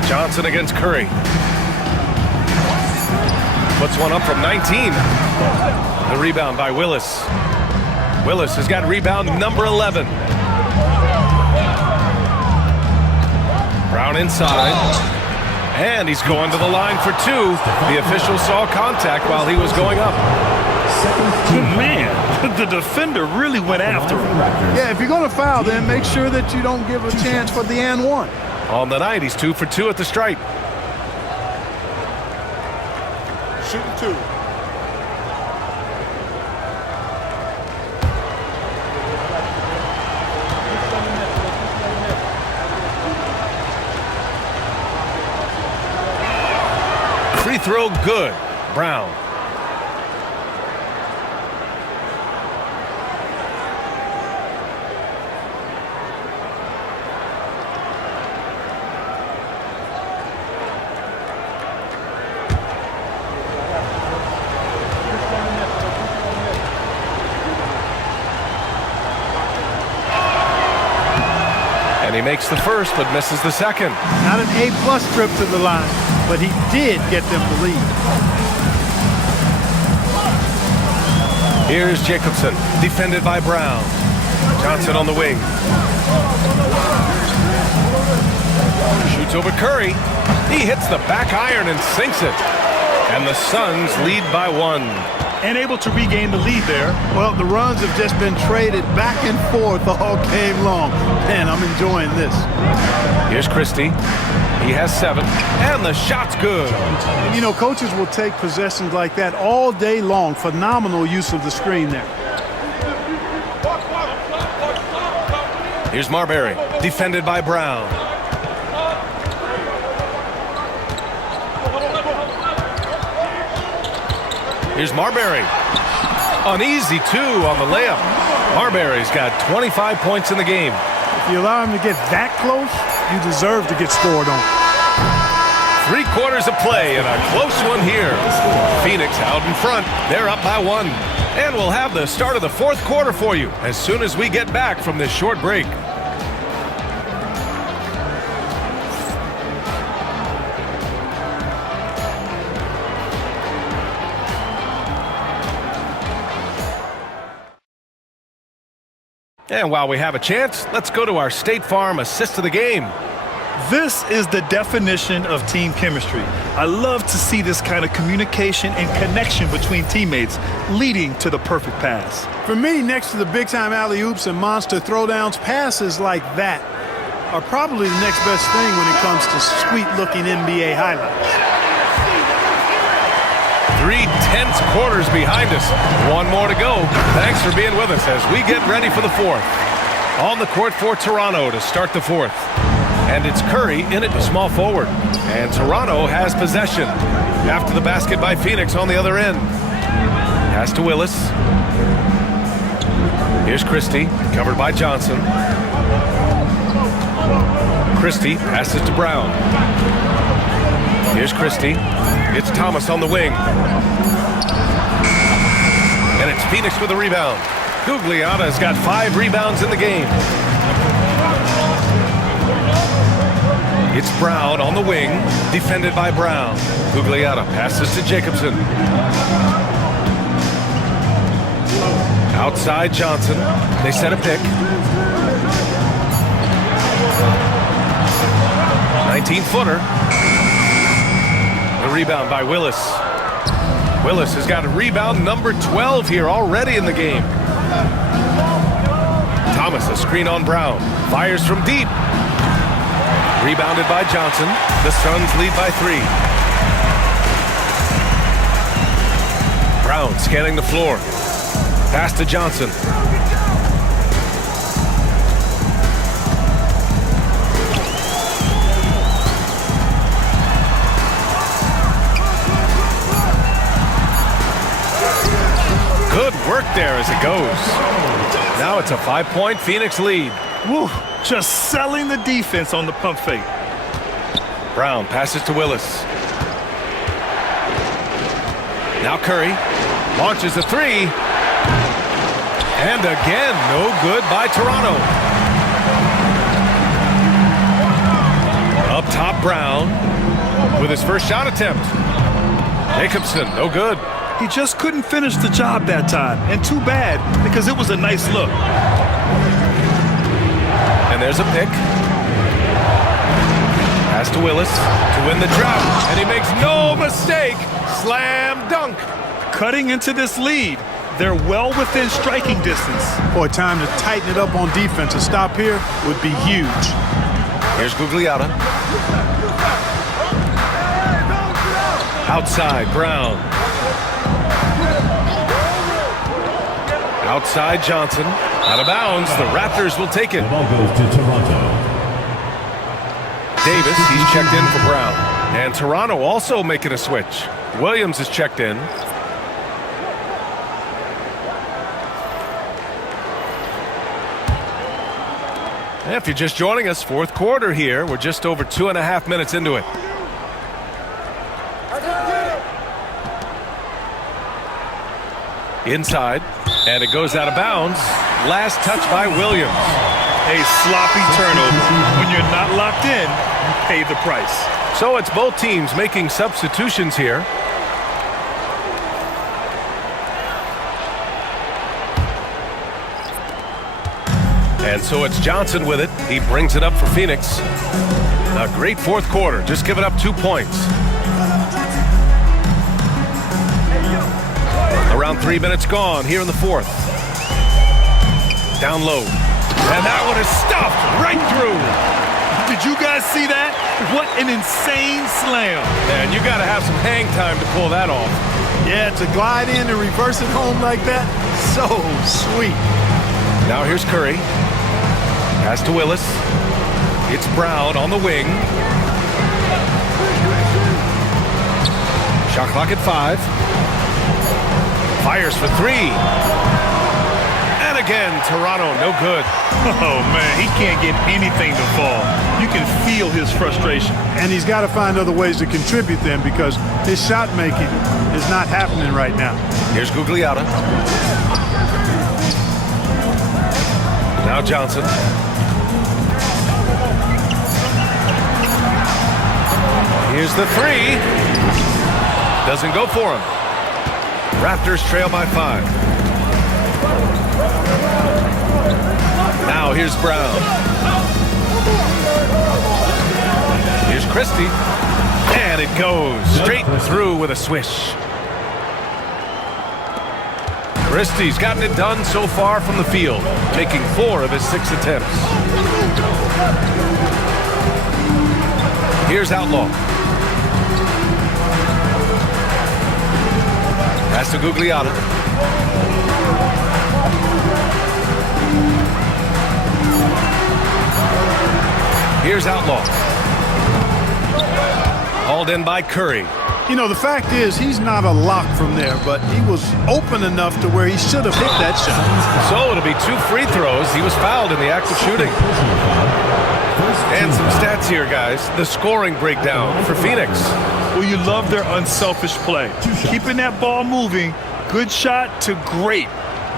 Johnson against Curry. Puts one up from 19. The rebound by Willis. Willis has got rebound number 11. Brown inside. And he's going to the line for two. The official saw contact while he was going up. Man, the defender really went after him. Yeah, if you're going to foul, then make sure that you don't give a chance for the and one. On the night, he's 2 for 2 at the stripe. Shooting two. Free throw good. Brown. And he makes the first, but misses the second. Not an A-plus trip to the line, but he did get them the lead. Here's Jacobson, defended by Brown. Johnson on the wing. Shoots over Curry. He hits the back iron and sinks it. And the Suns lead by 1. And able to regain the lead there. Well, the runs have just been traded back and forth all game long. Man, I'm enjoying this. Here's Christie. He has 7. And the shot's good. And, you know, coaches will take possessions like that all day long. Phenomenal use of the screen there. Here's Marbury, defended by Brown. Here's Marbury. An easy 2 on the layup. Marbury's got 25 points in the game. If you allow him to get that close, you deserve to get scored on. 3 quarters of play and a close one here. Phoenix out in front. They're up by 1. And we'll have the start of the 4th quarter for you as soon as we get back from this short break. And while we have a chance, let's go to our State Farm assist of the game. This is the definition of team chemistry. I love to see this kind of communication and connection between teammates leading to the perfect pass. For me, next to the big-time alley-oops and monster throwdowns, passes like that are probably the next best thing when it comes to sweet-looking NBA highlights. 3 tense quarters behind us. 1 more to go. Thanks for being with us as we get ready for the 4th. On the court for Toronto to start the 4th. And it's Curry in at the small forward. And Toronto has possession after the basket by Phoenix on the other end. Pass to Willis. Here's Christie, covered by Johnson. Christie passes to Brown. Here's Christie. It's Thomas on the wing. And it's Phoenix with a rebound. Gugliotta's got 5 rebounds in the game. It's Brown on the wing, defended by Brown. Gugliotta passes to Jacobson. Outside Johnson. They set a pick. 19-footer. The rebound by Willis. Willis has got a rebound number 12 here already in the game. Thomas, a screen on Brown. Fires from deep. Rebounded by Johnson. The Suns lead by 3. Brown scanning the floor. Pass to Johnson. Good work there as it goes. Now it's a 5-point Phoenix lead. Woo, just selling the defense on the pump fake. Brown passes to Willis. Now Curry launches a 3. And again, no good by Toronto. Up top, Brown with his first shot attempt. Jacobson, no good. He just couldn't finish the job that time. And too bad, because it was a nice look. And there's a pick. Pass to Willis to win the drought. And he makes no mistake. Slam dunk. Cutting into this lead. They're well within striking distance. Boy, time to tighten it up on defense. A stop here would be huge. Here's Gugliotta. Outside, Brown. Outside, Johnson. Out of bounds. The Raptors will take it. The ball goes to Toronto. Davis, he's checked in for Brown. And Toronto also making a switch. Williams is checked in. If you're just joining us, fourth quarter here. We're just over 2.5 minutes into it. Inside, and it goes out of bounds. Last touch by Williams. A sloppy turnover. When you're not locked in, you pay the price. So it's both teams making substitutions here. And so it's Johnson with it. He brings it up for Phoenix. A great fourth quarter. Just giving up 2 points. Around 3 minutes gone here in the fourth. Down low. And that one is stuffed right through. Did you guys see that? What an insane slam. Man, you got to have some hang time to pull that off. Yeah, to glide in and reverse it home like that, so sweet. Now here's Curry. Pass to Willis. It's Brown on the wing. Shot clock at 5. Fires for 3. And again, Toronto, no good. Oh, man, he can't get anything to fall. You can feel his frustration. And he's got to find other ways to contribute then, because his shot making is not happening right now. Here's Gugliotta. Now Johnson. Here's the 3. Doesn't go for him. Raptors trail by 5. Now here's Brown. Here's Christie. And it goes straight through with a swish. Christie's gotten it done so far from the field, making 4 of his 6 attempts. Here's Outlaw. Pass to Gugliotta. Here's Outlaw. Hauled in by Curry. You know, the fact is he's not a lock from there, but he was open enough to where he should have hit that shot. So it'll be 2 free throws. He was fouled in the act of shooting. And some stats here, guys. The scoring breakdown for Phoenix. Well, you love their unselfish play. Keeping that ball moving, good shot to great.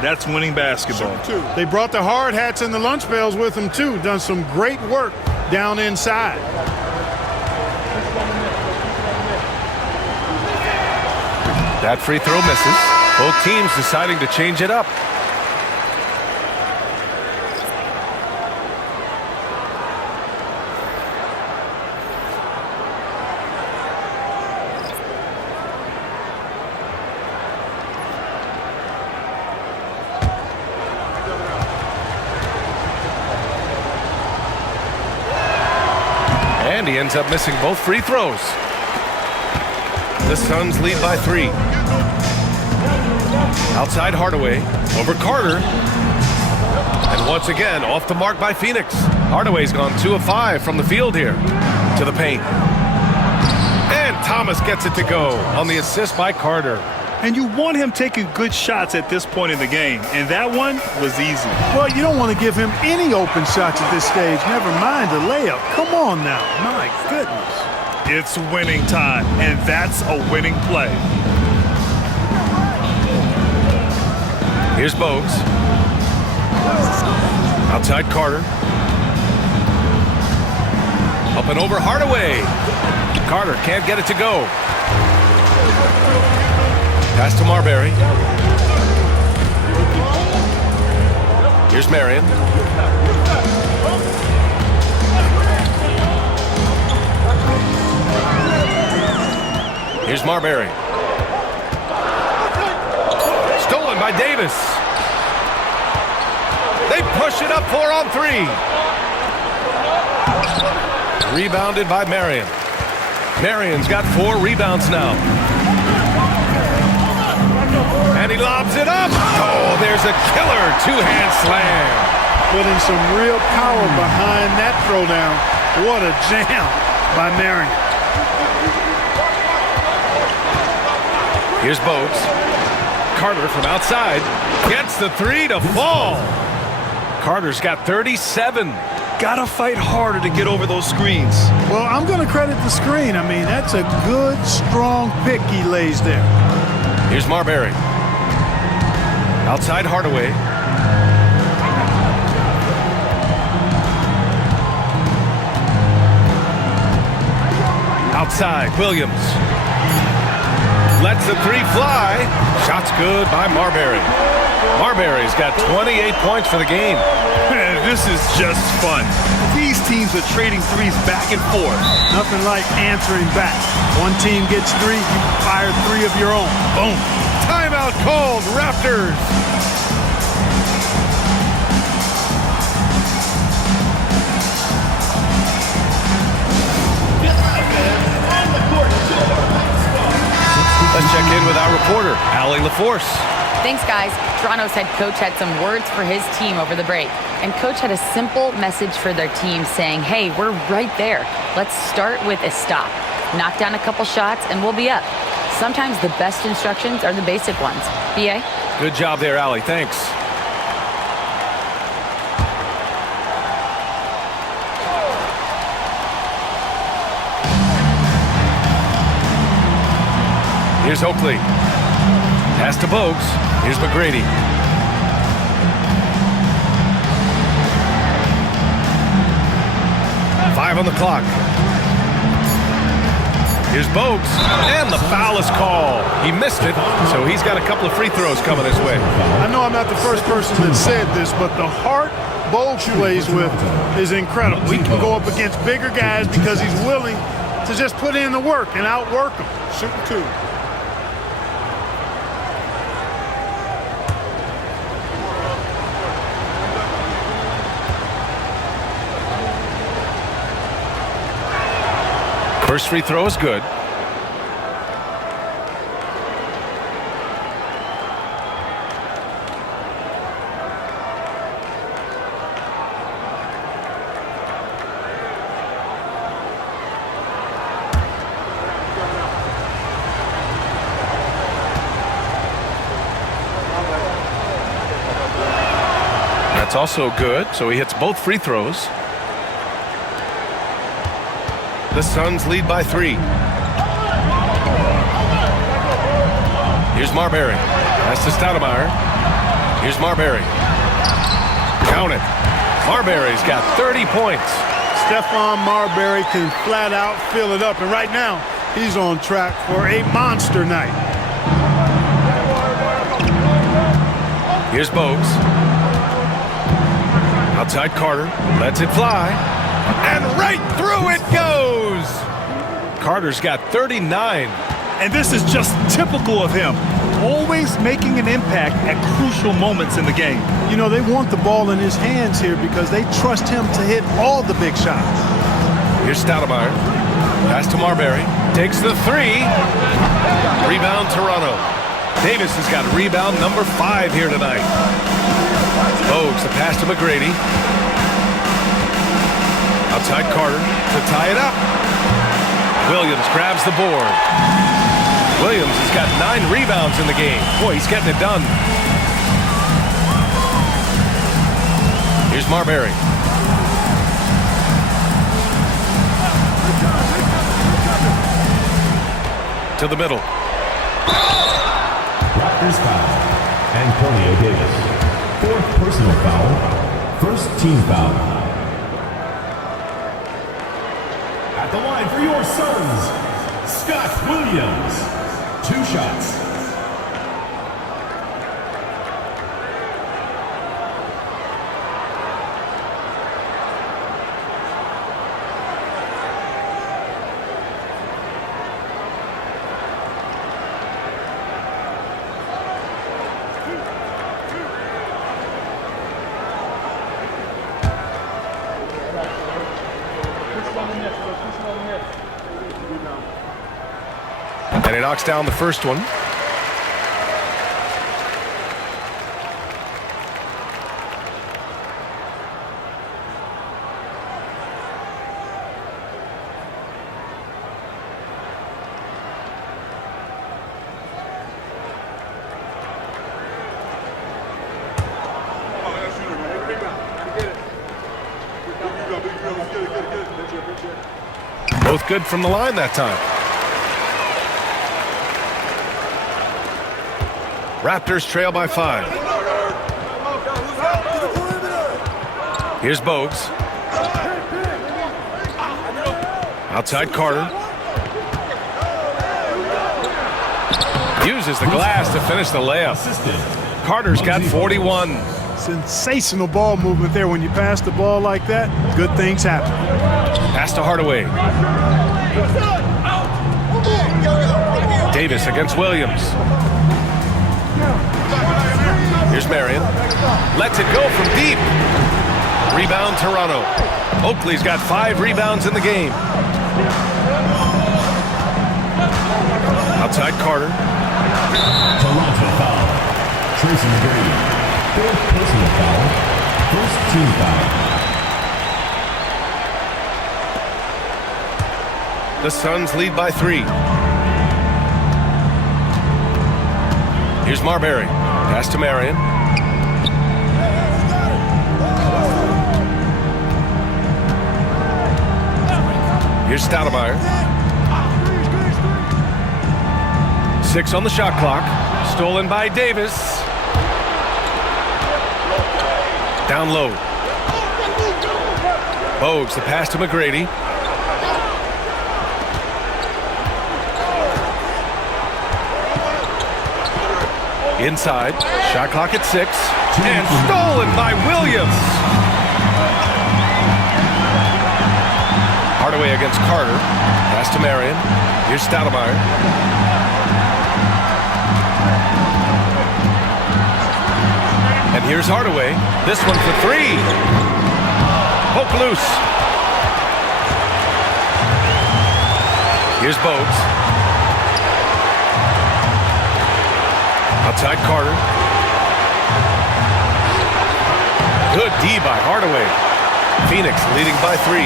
That's winning basketball. They brought the hard hats and the lunch pails with them, too. Done some great work down inside. That free throw misses. Both teams deciding to change it up. And he ends up missing both free throws. The Suns lead by 3. Outside Hardaway, over Carter. And once again, off the mark by Phoenix. Hardaway's gone 2 of 5 from the field here to the paint. And Thomas gets it to go on the assist by Carter. And you want him taking good shots at this point in the game. And that one was easy. Well, you don't want to give him any open shots at this stage. Never mind a layup. Come on now. My goodness. It's winning time, and that's a winning play. Here's Bogues. Outside Carter. Up and over Hardaway. Carter can't get it to go. Pass to Marbury. Here's Marion. Here's Marbury. Stolen by Davis. They push it up 4-on-3. Rebounded by Marion. Marion's got 4 rebounds now. And he lobs it up. Oh, there's a killer two-hand slam. Putting some real power behind that throwdown. What a jam by Marion. Here's Bogues. Carter from outside gets the 3 to fall. Carter's got 37. Gotta fight harder to get over those screens. Well, I'm going to credit the screen. I mean, that's a good, strong pick he lays there. Here's Marbury. Outside Hardaway. Outside Williams. Lets the 3 fly. Shot's good by Marbury. Marbury's got 28 points for the game. This is just fun. These teams are trading threes back and forth. Nothing like answering back. One team gets 3, you fire 3 of your own. Boom. Timeout called, Raptors. Let's check in with our reporter, Allie LaForce. Thanks, guys. Toronto's head coach had some words for his team over the break. And coach had a simple message for their team saying, hey, we're right there. Let's start with a stop. Knock down a couple shots and we'll be up. Sometimes the best instructions are the basic ones. B.A.? Good job there, Allie. Thanks. Here's Oakley. Pass to Bogues. Here's McGrady. Five on the clock. Here's Bogues. And the foul is called. He missed it, so he's got a couple of free throws coming his way. I know I'm not the first person that said this, but the heart Bogues plays with is incredible. He can go up against bigger guys because he's willing to just put in the work and outwork them. Shooting 2. First free throw is good. That's also good, so he hits both free throws. The Suns lead by 3. Here's Marbury. Pass to Stoudemire. Here's Marbury. Count it. Marbury's got 30 points. Stephon Marbury can flat out fill it up, and right now he's on track for a monster night. Here's Bogues. Outside Carter. Lets it fly. And right through it goes! Carter's got 39. And this is just typical of him. Always making an impact at crucial moments in the game. You know, they want the ball in his hands here because they trust him to hit all the big shots. Here's Stoudemire. Pass to Marbury. Takes the 3. Rebound Toronto. Davis has got rebound number 5 here tonight. Bogues, the pass to McGrady. Outside Carter to tie it up. Williams grabs the board. Williams has got 9 rebounds in the game. Boy, he's getting it done. Here's Marbury. To the middle. Raptors foul. Antonio Davis. 4th personal foul. 1st team foul. At the line for your Suns, Scott Williams. 2 shots. And he knocks down the first one. Both good from the line that time. Raptors trail by 5. Here's Bogues. Outside Carter. Uses the glass to finish the layup. Carter's got 41. Sensational ball movement there. When you pass the ball like that, good things happen. Pass to Hardaway. Davis against Williams. Here's Marion. Lets it go from deep. Rebound Toronto. Oakley's got 5 rebounds in the game. Outside Carter. Toronto foul. Tracy McGrady. 4th personal foul. 1st team foul. The Suns lead by 3. Here's Marbury. Pass to Marion. Here's Stoudemire. 6 on the shot clock. Stolen by Davis. Down low. Bogues, the pass to McGrady. Inside. Shot clock at 6. And stolen by Williams. Hardaway against Carter. Pass to Marion. Here's Stoudemire. And here's Hardaway. This one for 3. Poke loose. Here's Bogues. Outside Carter. Good D by Hardaway. Phoenix leading by 3.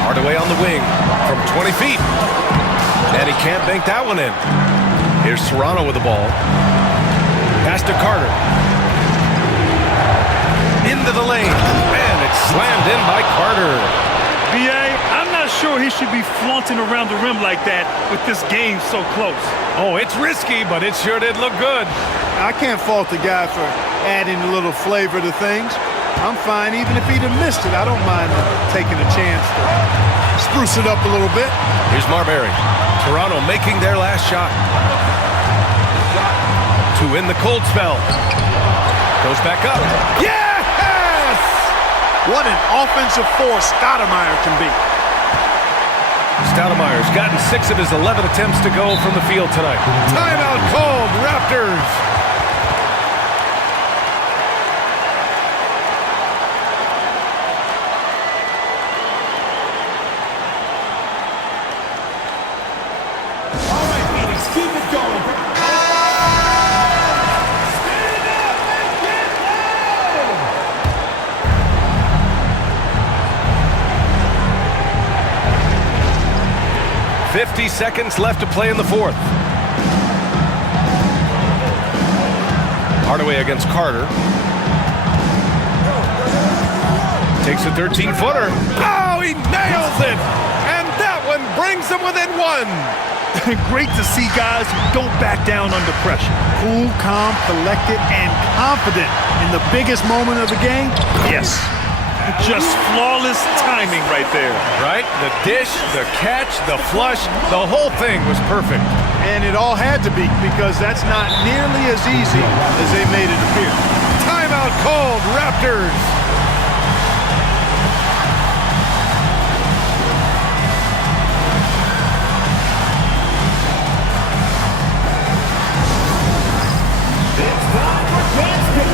Hardaway on the wing from 20 feet. And he can't bank that one in. Here's Toronto with the ball. Pass to Carter. Into the lane. And it's slammed in by Carter. B.A., I'm not sure he should be flaunting around the rim like that with this game so close. Oh, it's risky, but it sure did look good. I can't fault the guy for adding a little flavor to things. I'm fine even if he'd have missed it. I don't mind taking a chance to spruce it up a little bit. Here's Marbury. Toronto making their last shot to win the cold spell. Goes back up. Yes! What an offensive force Stoudemire can be. Stoudemire's gotten 6 of his 11 attempts to go from the field tonight. Timeout called, Raptors. All right, Phoenix, keep it going. Stand up and get low. 50 seconds left to play in the 4th. Hardaway against Carter. Takes a 13-footer. Oh, he nails it! And that one brings him within 1. Great to see guys who don't back down under pressure. Cool, calm, collected, and confident in the biggest moment of the game. Yes. Just flawless timing right there. Right? The dish, the catch, the flush, the whole thing was perfect. And it all had to be, because that's not nearly as easy as they made it appear. Timeout called, Raptors. It's time for basket.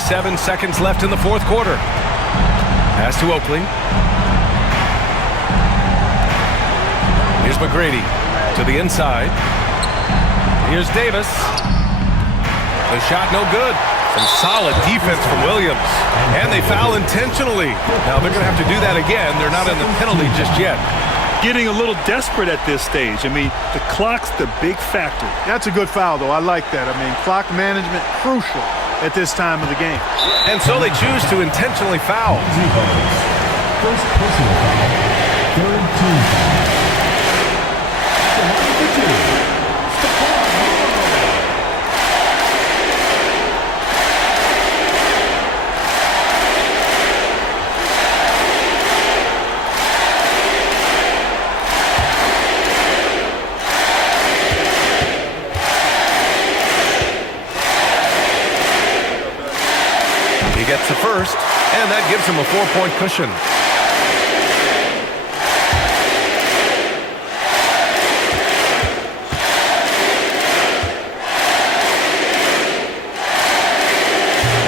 27 seconds left in the fourth quarter. Pass to Oakley. Here's McGrady to the inside. Here's Davis. The shot no good. Some solid defense from Williams. And they foul intentionally. Now they're going to have to do that again. They're not in the penalty just yet. Getting a little desperate at this stage. I mean, the clock's the big factor. That's a good foul, though. I like that. I mean, clock management crucial at this time of the game. And so they choose to intentionally foul. First personal foul. Third team foul. He gets the first, and that gives him a 4-point cushion.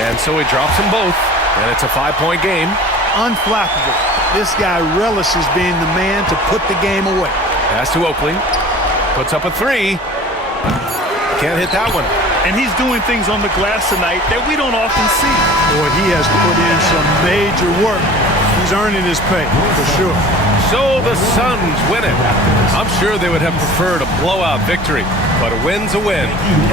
And so he drops them both, and it's a 5-point game. Unflappable. This guy relishes being the man to put the game away. Pass to Oakley. Puts up a three. Can't hit that one. And he's doing things on the glass tonight that we don't often see. Boy, he has put in some major work. He's earning his pay, for sure. So the Suns win it. I'm sure they would have preferred a blowout victory, but a win's a win.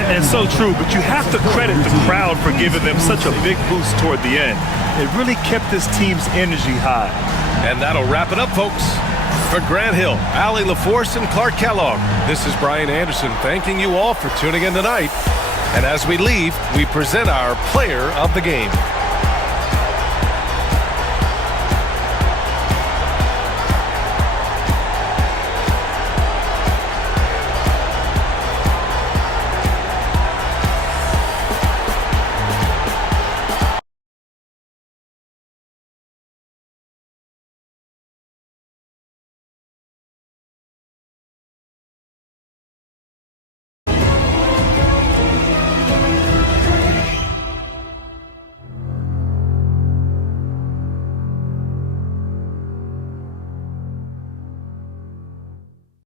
And so true, but you have to credit the crowd for giving them such a big boost toward the end. It really kept this team's energy high. And that'll wrap it up, folks. For Grant Hill, Allie LaForce, and Clark Kellogg, this is Brian Anderson thanking you all for tuning in tonight. And as we leave, we present our player of the game.